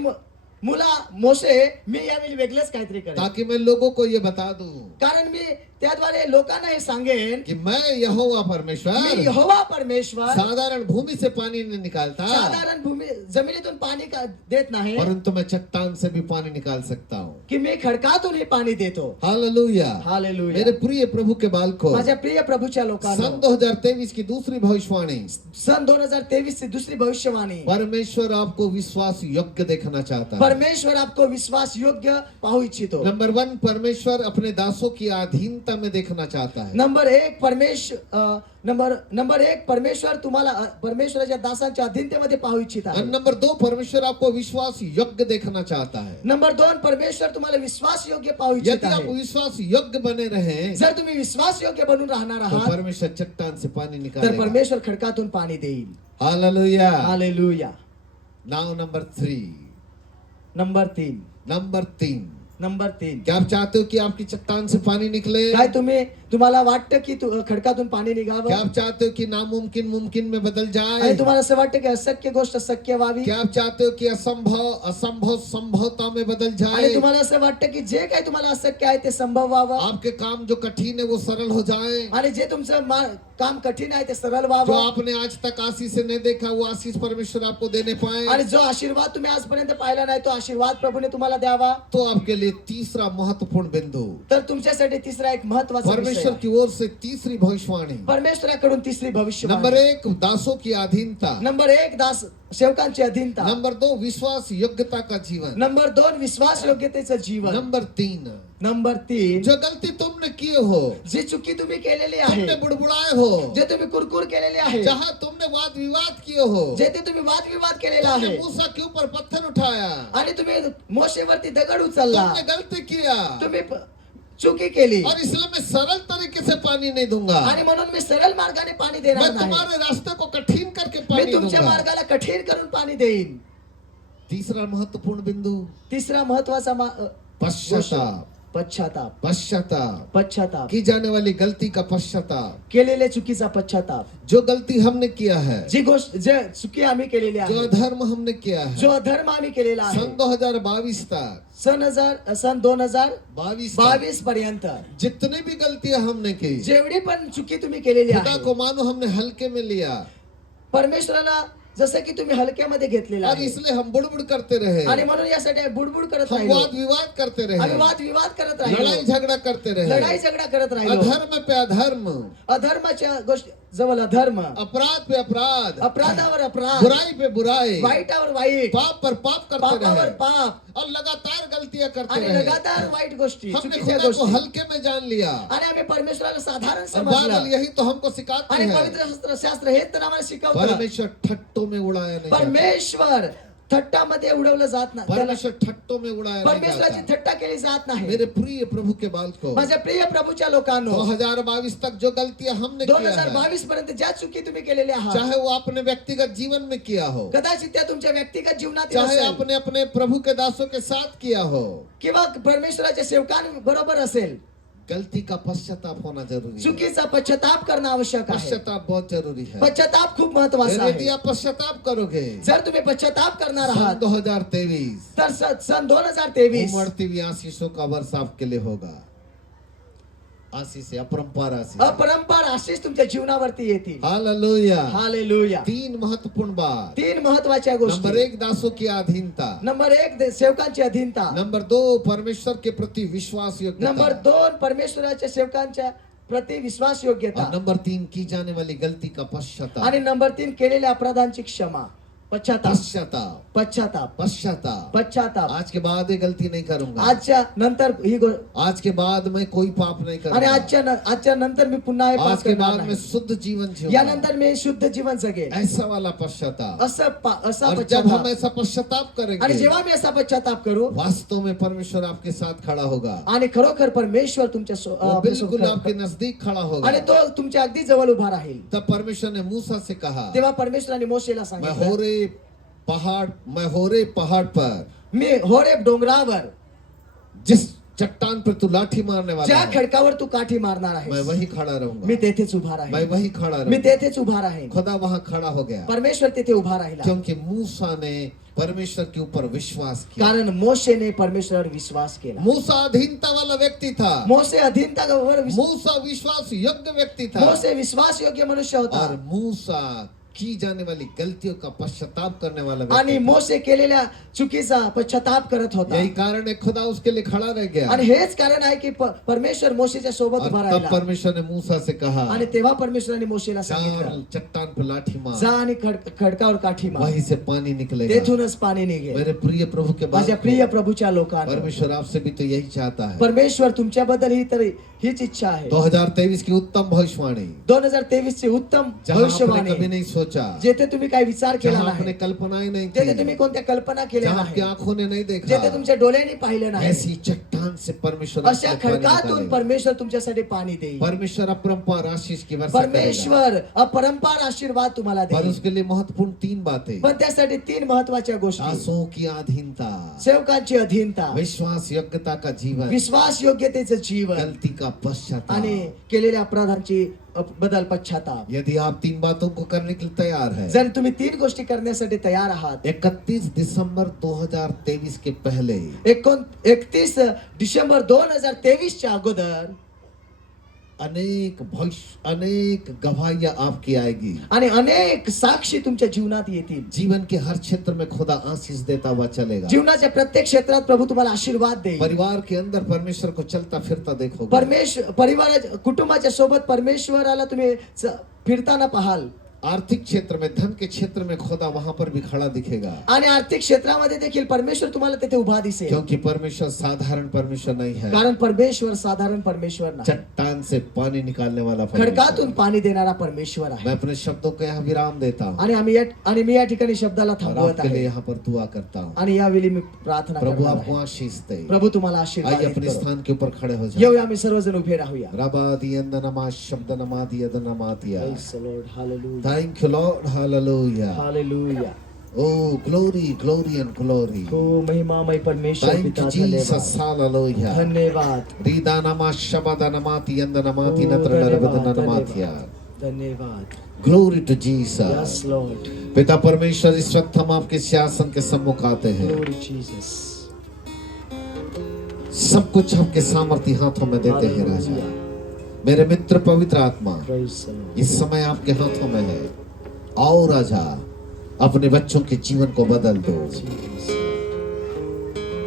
मुला मोशे मी यावेळी वेगळंच काहीतरी करेन, ताकि मैं लोगों को ये बता दूं कारण मी त्याद्वारे लोकांना हे सांगेन कि मैं यहोवा मी परमेश्वर यहोवा परमेश्वर साधारण भूमि से पानी नहीं निकालता, साधारण भूमी जमिनीतून पाणी देत नाही, परंतु मैं चट्टान से भी पानी निकाल सकता हूँ. की मी खडकातून हे पाणी देतो. हालेलुया. हालेलुया. मेरे प्रिय प्रभु के बालकों, माझ्या प्रिय प्रभूच्या लोकांनो, सन 2023 की दूसरी भविष्यवाणी, सन 2023 ची दुसरी भविष्यवाणी, परमेश्वर आपको विश्वास योग्य देखना चाहता है. परमेश्वर आपको विश्वास योग्य पाहू इच्छितो. नंबर 1, परमेश्वर अपने दासों की अधीनता में देखना चाहता है. नंबर एक परमेश्वर तुम्हाला परमेश्वराच्या दासांच्या अधीनतेमध्ये पाहू इच्छित आहे. और नंबर 2, परमेश्वर आपको विश्वास योग्य देखना चाहता है. नंबर 2, परमेश्वर तुम्हाला विश्वास योग्य पाहू इच्छित यदि आप आहे. विश्वास योग्य बने रहे, जर तुम्ही विश्वास योग्य बनून राहणार तो आहात परमेश्वर चट्टान से पानी तर निकालेगा. परमेश्वर खडकातून पाणी देईल. Hallelujah. Hallelujah. Now number 3. Number 3. Number 3 क्या आप चाहते हो कि आपकी चट्टान से पानी निकले? काय तुम्हाला वाटतं की खडकातून पाणी क्या निघावं, आप चाहते हो कि नामुमकिन मुमकिन में बदल जाए? आणि तुम्हाला असं वाटतं की अशक्य गोष्ट शक्य व्हावी, क्या आप चाहते हो कि असंभव संभवता में बदल आणि जाए? तुम्हाला असं वाटतं की जे काही तुम्हाला अशक्य आहे ते संभव व्हावं, आपके काम जो कठिन है वो सरल हो जाए? आणि जे तुमचं काम कठीण आहे ते सरळ जो व्हावं, आपने आज तक आशीष से नहीं देखा वो आशीष परमेश्वर आपको देने पाए? आणि जो आशीर्वाद तुम्ही आजपर्यंत पाहिला नाही तो आशीर्वाद प्रभूने तुम्हाला द्यावा. तो आपके लिए तीसरा महत्वपूर्ण बिंदु, तर तुमच्यासाठी तिसरा एक महत्वाचा विषय परमेश्वर आहे. की ओर से तीसरी भविष्यवाणी. परमेश्वराकडून तिसरी भविष्य. नंबर 1, दासों की अधीनता. नंबर 1, दास सेवकांची अधीनता. नंबर 2, विश्वास योग्यता का जीवन. नंबर 2, विश्वास योग्यतेचं जीवन. नंबर 3, नंबर 3, जो गलती तुमने किए हो, जी चुकी तुम्ही केलेली आहे, तुमने बुड़बुड़ाए हो, जे तुम्ही कुरकुर केलेले आहे, जहां तुमने वाद विवाद किए हो, जे ते तुम्ही वादविवाद केलेला तुमने आहे, मूसा के ऊपर पत्थर उठाया, आणि तुम्ही मोशेवरती दगड उचलला, तुमने गलती किया, तुम्ही चुकी केली, और इसलिए मैं सरल तरीके से पानी नहीं दूंगा. आणि म्हणून मी सरळ मार्गाने पाणी मैं देणार नाही, तुम्हारे रास्ते को कठिन करके मी पानी तुमच्या दूंगा. मार्गाला कठीण करून पाणी देईन. तीसरा महत्वपूर्ण बिंदु, तिसरा महत्वाचा पश्चाताप. पश्चाताप. पश्चाताप, पश्चाताप, की जाने वाली गलती का पश्चाताप. केलेल्या चुकीचा पश्चाताप. जो गलती हमने किया है, जी गोष्ट जे चुकी आम्ही केलेली जो आहे, अधर्म हमने किया है, जो अधर्म आम्ही केलेला आहे, सन 2022 तक, सन 2022 22 पर्यंत जितनी भी गलतियां हमने की, जेवढी पण चुकी तुम्ही केलेली खुदा आहे, को मानो हमने हल्के में लिया, परमेश्वराला जसं की तुम्ही हलक्यामध्ये घेतलेला और आहे, इसलिए हम बुड़बुड़ करते रहे, आणि म्हणून यासाठी बुडबुड करत हम राहिलो, वाद विवाद करते आम्ही रहे, वाद विवाद करत लड़ाई राहिलो, झगड़ा करते लढाई रहे, झगडा करत राहिलो, अधर्म पे अधर्म, अधर्माच्या गोष्टी जवळ अधर्म, अपराध पे अपराध, अपराधावर अपराध, बुराई पे बुराई, वाईटावर वाईट, पाप पर पाप करते पापावर रहे, पाप, और लगातार गलतियां करते आणि रहे. लगातार वाईट गोष्टी, हमने चुकीच्या खुदा को गोष्टी, हल्के में जान लिया, आणि आम्ही परमेश्वराला साधारण और बाइबल समजलं, यही तो हमको सिखाती आणि है. पवित्र शास्त्र हेच तर आम्हाला शिकवतं. परमेश्वर ठट्टों में उड़ाया नहीं जाता. परमेश्वर थट्टामध्ये उडवलं जात नाही, परमेश्वर ठट्टों में उड़ाया नहीं परमेश्वराची जाता. थट्टा केली जात नाही. मेरे प्रिय प्रभु के बालकों, माझ्या प्रिय प्रभूच्या लोकांनो, 2022 तक जो गलतियां हमने किया है, 2022 पर्यंत ज्या चुकी तुम्ही केलेल्या आहात, चाहे वो अपने व्यक्तिगत जीवन में किया हो, कदाचित त्या तुमच्या व्यक्तिगत जीवनात चाहे असेल, अपने अपने प्रभु के दासों के साथ किया हो, किंवा परमेश्वराच्या सेवकांबरोबर असेल, गलती का पश्चाताप होना जरूरी है. चुकीचा पश्चाताप करणं आवश्यक आहे. पश्चाताप बहुत जरूरी है. पश्चाताप खूप महत्वाचा यदि आहे. आप पश्चाताप करोगे, जर तुम्ही पश्चाताप करणार सन आहात 2023 तर सन 2023 उमड़ती हुई आशीषों का वर्ष आपके लिए होगा. आशीष है, अपरंपार आशीष. अपरंपार आशीष तुमच्या जीवनावरती येतील. हालेलुया. हालेलुया. 3 महत्वपूर्ण बात. 3 महत्वाच्या नंबर गोष्टी. 1, दासों की अधीनता. नंबर 1, सेवकांची अधीनता. नंबर 2, परमेश्वर के प्रति विश्वास योग्यता. नंबर 2, परमेश्वराच्या सेवकांच्या प्रति विश्वास योग्यता. और नंबर 3, की जाने वाली गलती का पश्चाताप. आणि नंबर 3, केलेल्या अपराधांची क्षमा. पश्चाताप. पश्चाताप. पश्चाताप. पश्चाताप. पश्चाताप. आज के बाद ये गलती नहीं करूंगा. आजच्या नंतर आज के बाद मैं कोई पाप नहीं आणि करूंगा. आजच्या नंतर मी पुन्हा हे पाप आज के करणार बाद मैं नाही. शुद्ध जीवन जीऊंगा. यानंतर मी शुद्ध जीवन जगेन. ऐसा वाला पश्चाताप. असा और जब हम पश्चाताप. ऐसा पश्चाताप आणि करेंगे, जेव्हा मी असा पश्चाताप करू, वास्तव में परमेश्वर आपके साथ खड़ा होगा. आणि खरोखर परमेश्वर तुमच्या वो बिल्कुल आपके नजदीक खड़ा होगा. आणि तो तुमच्या अगदी जवळ उभा राहील. तब परमेश्वर ने मूसा से कहा, तेव्हा परमेश्वराने मोशेला मैं सांगितलं, होरे पहाड़ पर मी होरेब डोंगरावर जिस चट्टान पर तू लाठी मारने वाला ज्या है, खडकावर तू काठी मारणार मैं आहेस, वही खड़ा रहूंगा. मी तेथेच उभा मैं राहील. वही खड़ा मी रहूंगा. तेथेच उभा राहील. खुदा वहां खड़ा हो गया, परमेश्वर तिथे उभा राहिला. क्योंकि मूसा ने परमेश्वर के ऊपर विश्वास किया। कारण मोशेने परमेश्वरावर विश्वास केला. मूसा अधीनता वाला व्यक्ति था, मोशे अधीनतावर मूसा विश्वास योग्य व्यक्ति था, मोशे विश्वास योग्य मनुष्य होता. और मूसा की जाने वाली गलतियों का पश्चाताप करने वाला आणि व्यक्ति था। मोशे केलेल्या चुकीचा पश्चाताप करत होता. यही कारण है खुदा उसके लिए खड़ा रह गया। आणि हेच कारण आहे की परमेश्वर मोशेच्या सोबत उभा और तब राहिला. परमेश्वर ने मूसा से कहा, आणि तेव्हा परमेश्वराने मोशेला सांगितलं, चार चट्टान पर लाठी मार, जा आणि खडकावर काठी मार, वहीं से पानी निकलेगा। तेथूनच पाणी निघेल. मेरे प्रिय प्रभु के माझ्या बाद प्रिय प्रभूच्या लोकांना, परमेश्वर आपसे भी तो यही चाहता है। परमेश्वर तुमच्याबद्दल ही तर हीच इच्छा आहे. 2023 की उत्तम भविष्यवाणी, 2023 ची उत्तम जहां आपने भविष्यवाणी, कभी नहीं सोचा, जेथे तुम्ही काही विचार केला जहां आपने नाही, कल्पना ही नहीं जेथे की, तुम्ही कोणत्या कल्पना केल्या जहां आपकी नाही, आंखों ने नहीं जेथे देखा, तुमच्या डोळ्यांनी पाहिलं नाही, ऐसी चट्टान से परमेश्वर अशा आपके पानी खडकातून निकालेगा। परमेश्वर तुमच्यासाठी पाणी देईल. परमेश्वर अपरंपार आशीष की वर्षा करेगा। परमेश्वर अपरंपार आशीर्वाद तुम्हाला पर देईल. उसके लिए महत्वपूर्ण 3 बातें, पण त्यासाठी 3 महत्वाच्या गोष्टी: दासों की अधीनता, सेवकांची अधीनता, विश्वास योग्यता का जीवन, विश्वास योग्यतेचं जीवन, गलती का पश्चाताप। आणि केलेल्या अपराधांची बदल पश्चाताप. यदि आप 3 बातों को करने के लिए तैयार है, जर तुम्ही 3 गोष्टी करण्यासाठी तयार आहात, 31 दिसंबर 2023 के पहले 31 डिसेंबर 2023च्या अगोदर अनेक गवाहियां आपकी आएगी। आणि अनेक साक्षी तुमच्या जीवनात येतील. जीवन के हर क्षेत्र में खुदा आशीष देता हुआ चलेगा। जीवनाच्या प्रत्येक क्षेत्रात प्रभू तुम्हाला आशीर्वाद देईल. परिवार के अंदर परमेश्वर को चलता फिरता देखोगे। परिवाराच्या कुटुंबाच्या सोबत परमेश्वराला तुम्ही फिरताना पाहाल. आर्थिक क्षेत्र में, धन के क्षेत्र में खुदा वहां पर भी खड़ा दिखेगा। आणि आर्थिक क्षेत्रामध्ये देखील परमेश्वर तुम्हाला तेथे उभा दिसेल. क्योंकि परमेश्वर साधारण परमेश्वर नहीं है, कारण परमेश्वर साधारण परमेश्वर नाही, चट्टान से पानी निकालने वाला परमेश्वर। खडकातून पाणी देणारा परमेश्वर आहे. मैं अपने शब्दों को यहाँ विराम देता हूँ आणि मी या ठिकाणी शब्दाला और थांबवत आपके लिए आहे. यहाँ पर दुआ करता हूँ। आणि यावेळी मी प्रार्थना प्रभु करणार आपको आहे. आशीष दे। प्रभू तुम्हाला आशीर्वाद आइए अपने करो. स्थान के ऊपर खड़े हो जाए। येऊया आम्ही सर्वजण उभे राहूया. रबादी अंदनमा शब्द नमादी अदनमातिया। Praise the Lord. Hallelujah. Thank you Lord, hallelujah। Hallelujah. Oh glory, glory and glory। हो महिमामय परमेश्वर Thank पिता, you Jesus, धन्यवाद hallelujah। धन्यवाद रिदानमा शब्द नमाति अंदनमाति हो, नत्र धन्यवाद, नरबदनमातिया। धन्यवाद. Glory to Jesus। Yes Lord. पिता परमेश्वर, इस वक्त हम आपके सिंहासन के सम्मुख आते हैं। Glory Jesus. सब कुछ आपके सामर्थ्य हाथों में देते हैं राजा। Hallelujah. मेरे मित्र पवित्र आत्मा Praise the Lord. इस समय आपके हाथों में है। आओ राजा, अपने बच्चों के जीवन को बदल दो, Jesus.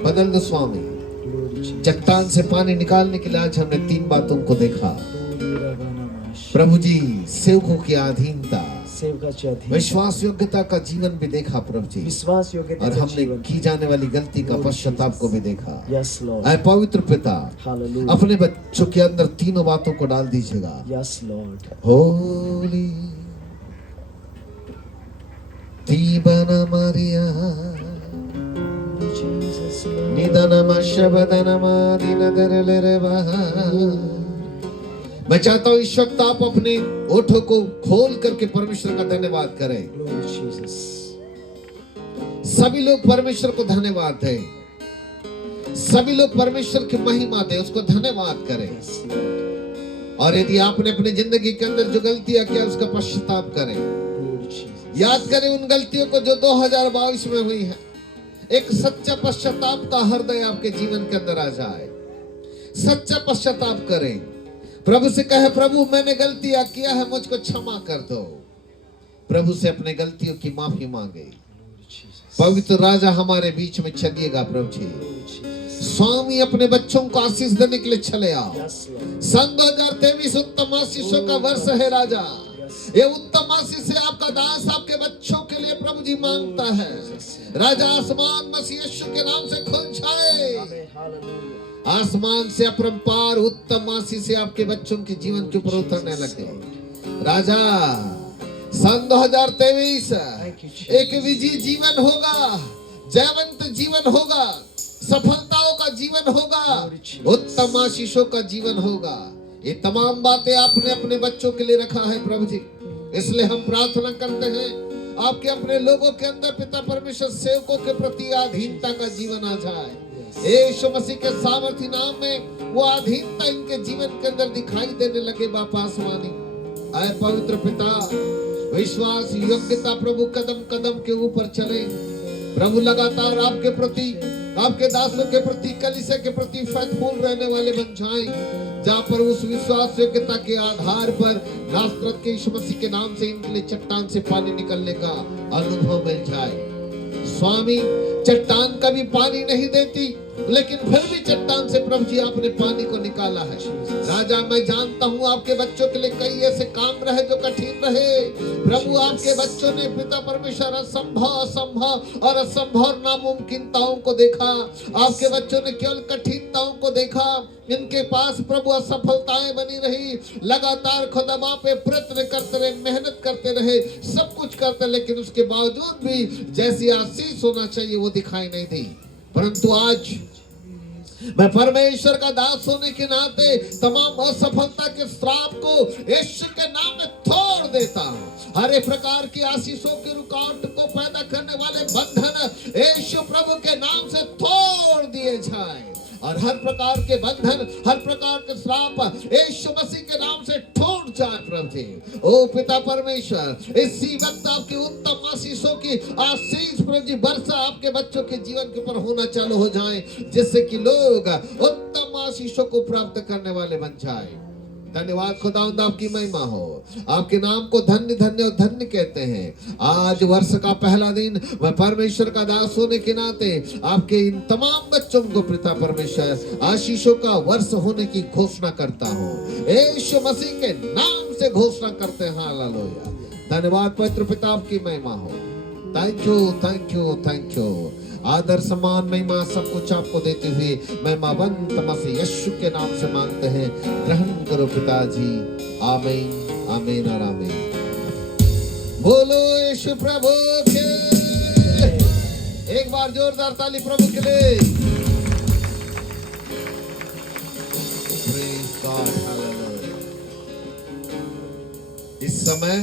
बदल दो स्वामी। Glory Jesus. चट्टान से पानी निकालने के लिए आज हमने 3 बातों को देखा। Glory रघुनामाश. प्रभु जी, सेवकों की अधीनता, सेवकाचे अधीन, विश्वास योग्यता का जीवन भी देखा प्रभु जी, विश्वास और योग्यतेचे हमने जीवन. की जाने वाली गलती का पश्चाताप को भी देखा। Yes Lord. ऐ पवित्र पिता, Hallelujah. अपने बच्चों के अंदर 3 बातों को डाल दीजिएगा। Yes Lord. होली दीवाना मारिया Jesus Lord. निदानमा शबदनमा दिनदरलरवा। मैं चाहता हूं इस वक्त आप अपने ओठों को खोल करके परमेश्वर का धन्यवाद करें। Glory Jesus. सभी लोग परमेश्वर को धन्यवाद दें, सभी लोग परमेश्वर की महिमा दें, उसको धन्यवाद करें। Yes Lord. और यदि आपने अपनी जिंदगी के अंदर जो गलतियां किया उसका पश्चाताप करें। Glory Jesus. याद करें उन गलतियों को जो 2022 में हुई है। एक सच्चा पश्चाताप का हृदय आपके जीवन के अंदर आ जाए। सच्चा पश्चाताप करें, प्रभु से कहे, प्रभु मैंने गलतियां किया है, मुझको क्षमा कर दो। प्रभु से अपने गलतियों की माफी मांगे। Glory Jesus. पवित्र राजा हमारे बीच में चलिएगा प्रभु जी। Glory Jesus. स्वामी अपने बच्चों को आशीष देने के लिए चले आओ। Yes Lord. सन 2023 उत्तम आशीषों का वर्ष है राजा। ये उत्तम आशीष से आपका दास आपके बच्चों के लिए प्रभु जी मांगता है। राजा आसमान मसीह यीशु के नाम से खुल जाए। Amen. Hallelujah. आसमान से अपरंपार उत्तम आशीष से आपके बच्चों के जीवन के ऊपर उतरने लगे। राजा सन 2023 Thank you, Jesus. एक विजयी जीवन होगा, जयवंत जीवन होगा, सफलताओं का जीवन होगा, Glory Jesus. उत्तम आशीषों का जीवन होगा। ये तमाम बातें आपने अपने बच्चों के लिए रखा है प्रभु जी। इसलिए हम प्रार्थना करते हैं आपके अपने लोगों के अंदर पिता परमेश्वर सेवकों के प्रति अधीनता का जीवन आ जाए। यीशु मसीह के सामर्थी नाम में वो अधीनता इनके जीवन के अंदर दिखाई देने लगे। बाप आसमानी, आए पवित्र पिता, विश्वास योग्यता प्रभु कदम कदम के ऊपर चले। प्रभु लगातार आपके प्रति, आपके दासों के प्रति, कलीसिया के प्रति फेथफुल रहने वाले बन जाएं, जहाँ पर उस विश्वास योग्यता के आधार पर नासरत के यीशु मसीह के नाम से इनके लिए चट्टान से पानी निकलने का अनुभव मिल जाए। स्वामी, चट्टान कभी पानी नहीं देती, लेकिन फिर भी चट्टान से प्रभु जी आपने पानी को निकाला है। राजा, मैं जानता हूँ आपके बच्चों के लिए कई ऐसे काम रहे जो कठिन रहे। प्रभु, आपके बच्चों ने पिता परमेश्वर असंभव और असंभव नामुमकिनताओं को देखा। आपके बच्चों ने केवल कठिनताओं को देखा। इनके पास प्रभु असफलताएं बनी रही, लगातार खुदा पे प्रयत्न करते रहे, मेहनत करते रहे, सब कुछ करते, लेकिन उसके बावजूद भी जैसी आशीष होना चाहिए वो दिखाई नहीं दी। परंतु आज मैं परमेश्वर का दास होने के नाते तमाम असफलता के श्राप को यीशु के नाम में तोड़ देता हूं। हर एक प्रकार की आशीषों की रुकावट को पैदा करने वाले बंधन यीशु प्रभु के नाम से तोड़ दिए जाए, और हर प्रकार के बंधन, हर प्रकार के श्राप यीशु मसीह के नाम से टूट जाए। प्रभु जी, ओ पिता परमेश्वर, इसी वक्त आपकी उत्तम आशीषों की आशीष प्रभु जी वर्षा आपके बच्चों के जीवन के ऊपर होना चालू हो जाए, जिससे कि लोग उत्तम आशीषों को प्राप्त करने वाले बन जाए। धन्यवाद खुदावंद, आपकी महिमा हो। आपके नाम को धन्य धन्य और धन्य कहते हैं। आज वर्ष का पहला दिन मैं परमेश्वर का दास होने के नाते आपके इन तमाम बच्चों को पिता परमेश्वर आशीषों का वर्ष होने की घोषणा करता हूँ। यीशु मसीह के नाम से घोषणा करते हैं। हालेलुया। धन्यवाद पवित्र पिता, आपकी महिमा हो। Thank you, thank you, thank you. आदर सम्मान महिमा सब कुछ आपको देते हुए महिमावंत मसीह यीशु के नाम से मांगते हैं। ग्रहण करो पिताजी। आमीन, आमीन और आमीन। बोलो यीशु प्रभु के। एक बार जोरदार ताली प्रभु के लिए। Praise God, hallelujah। इस समय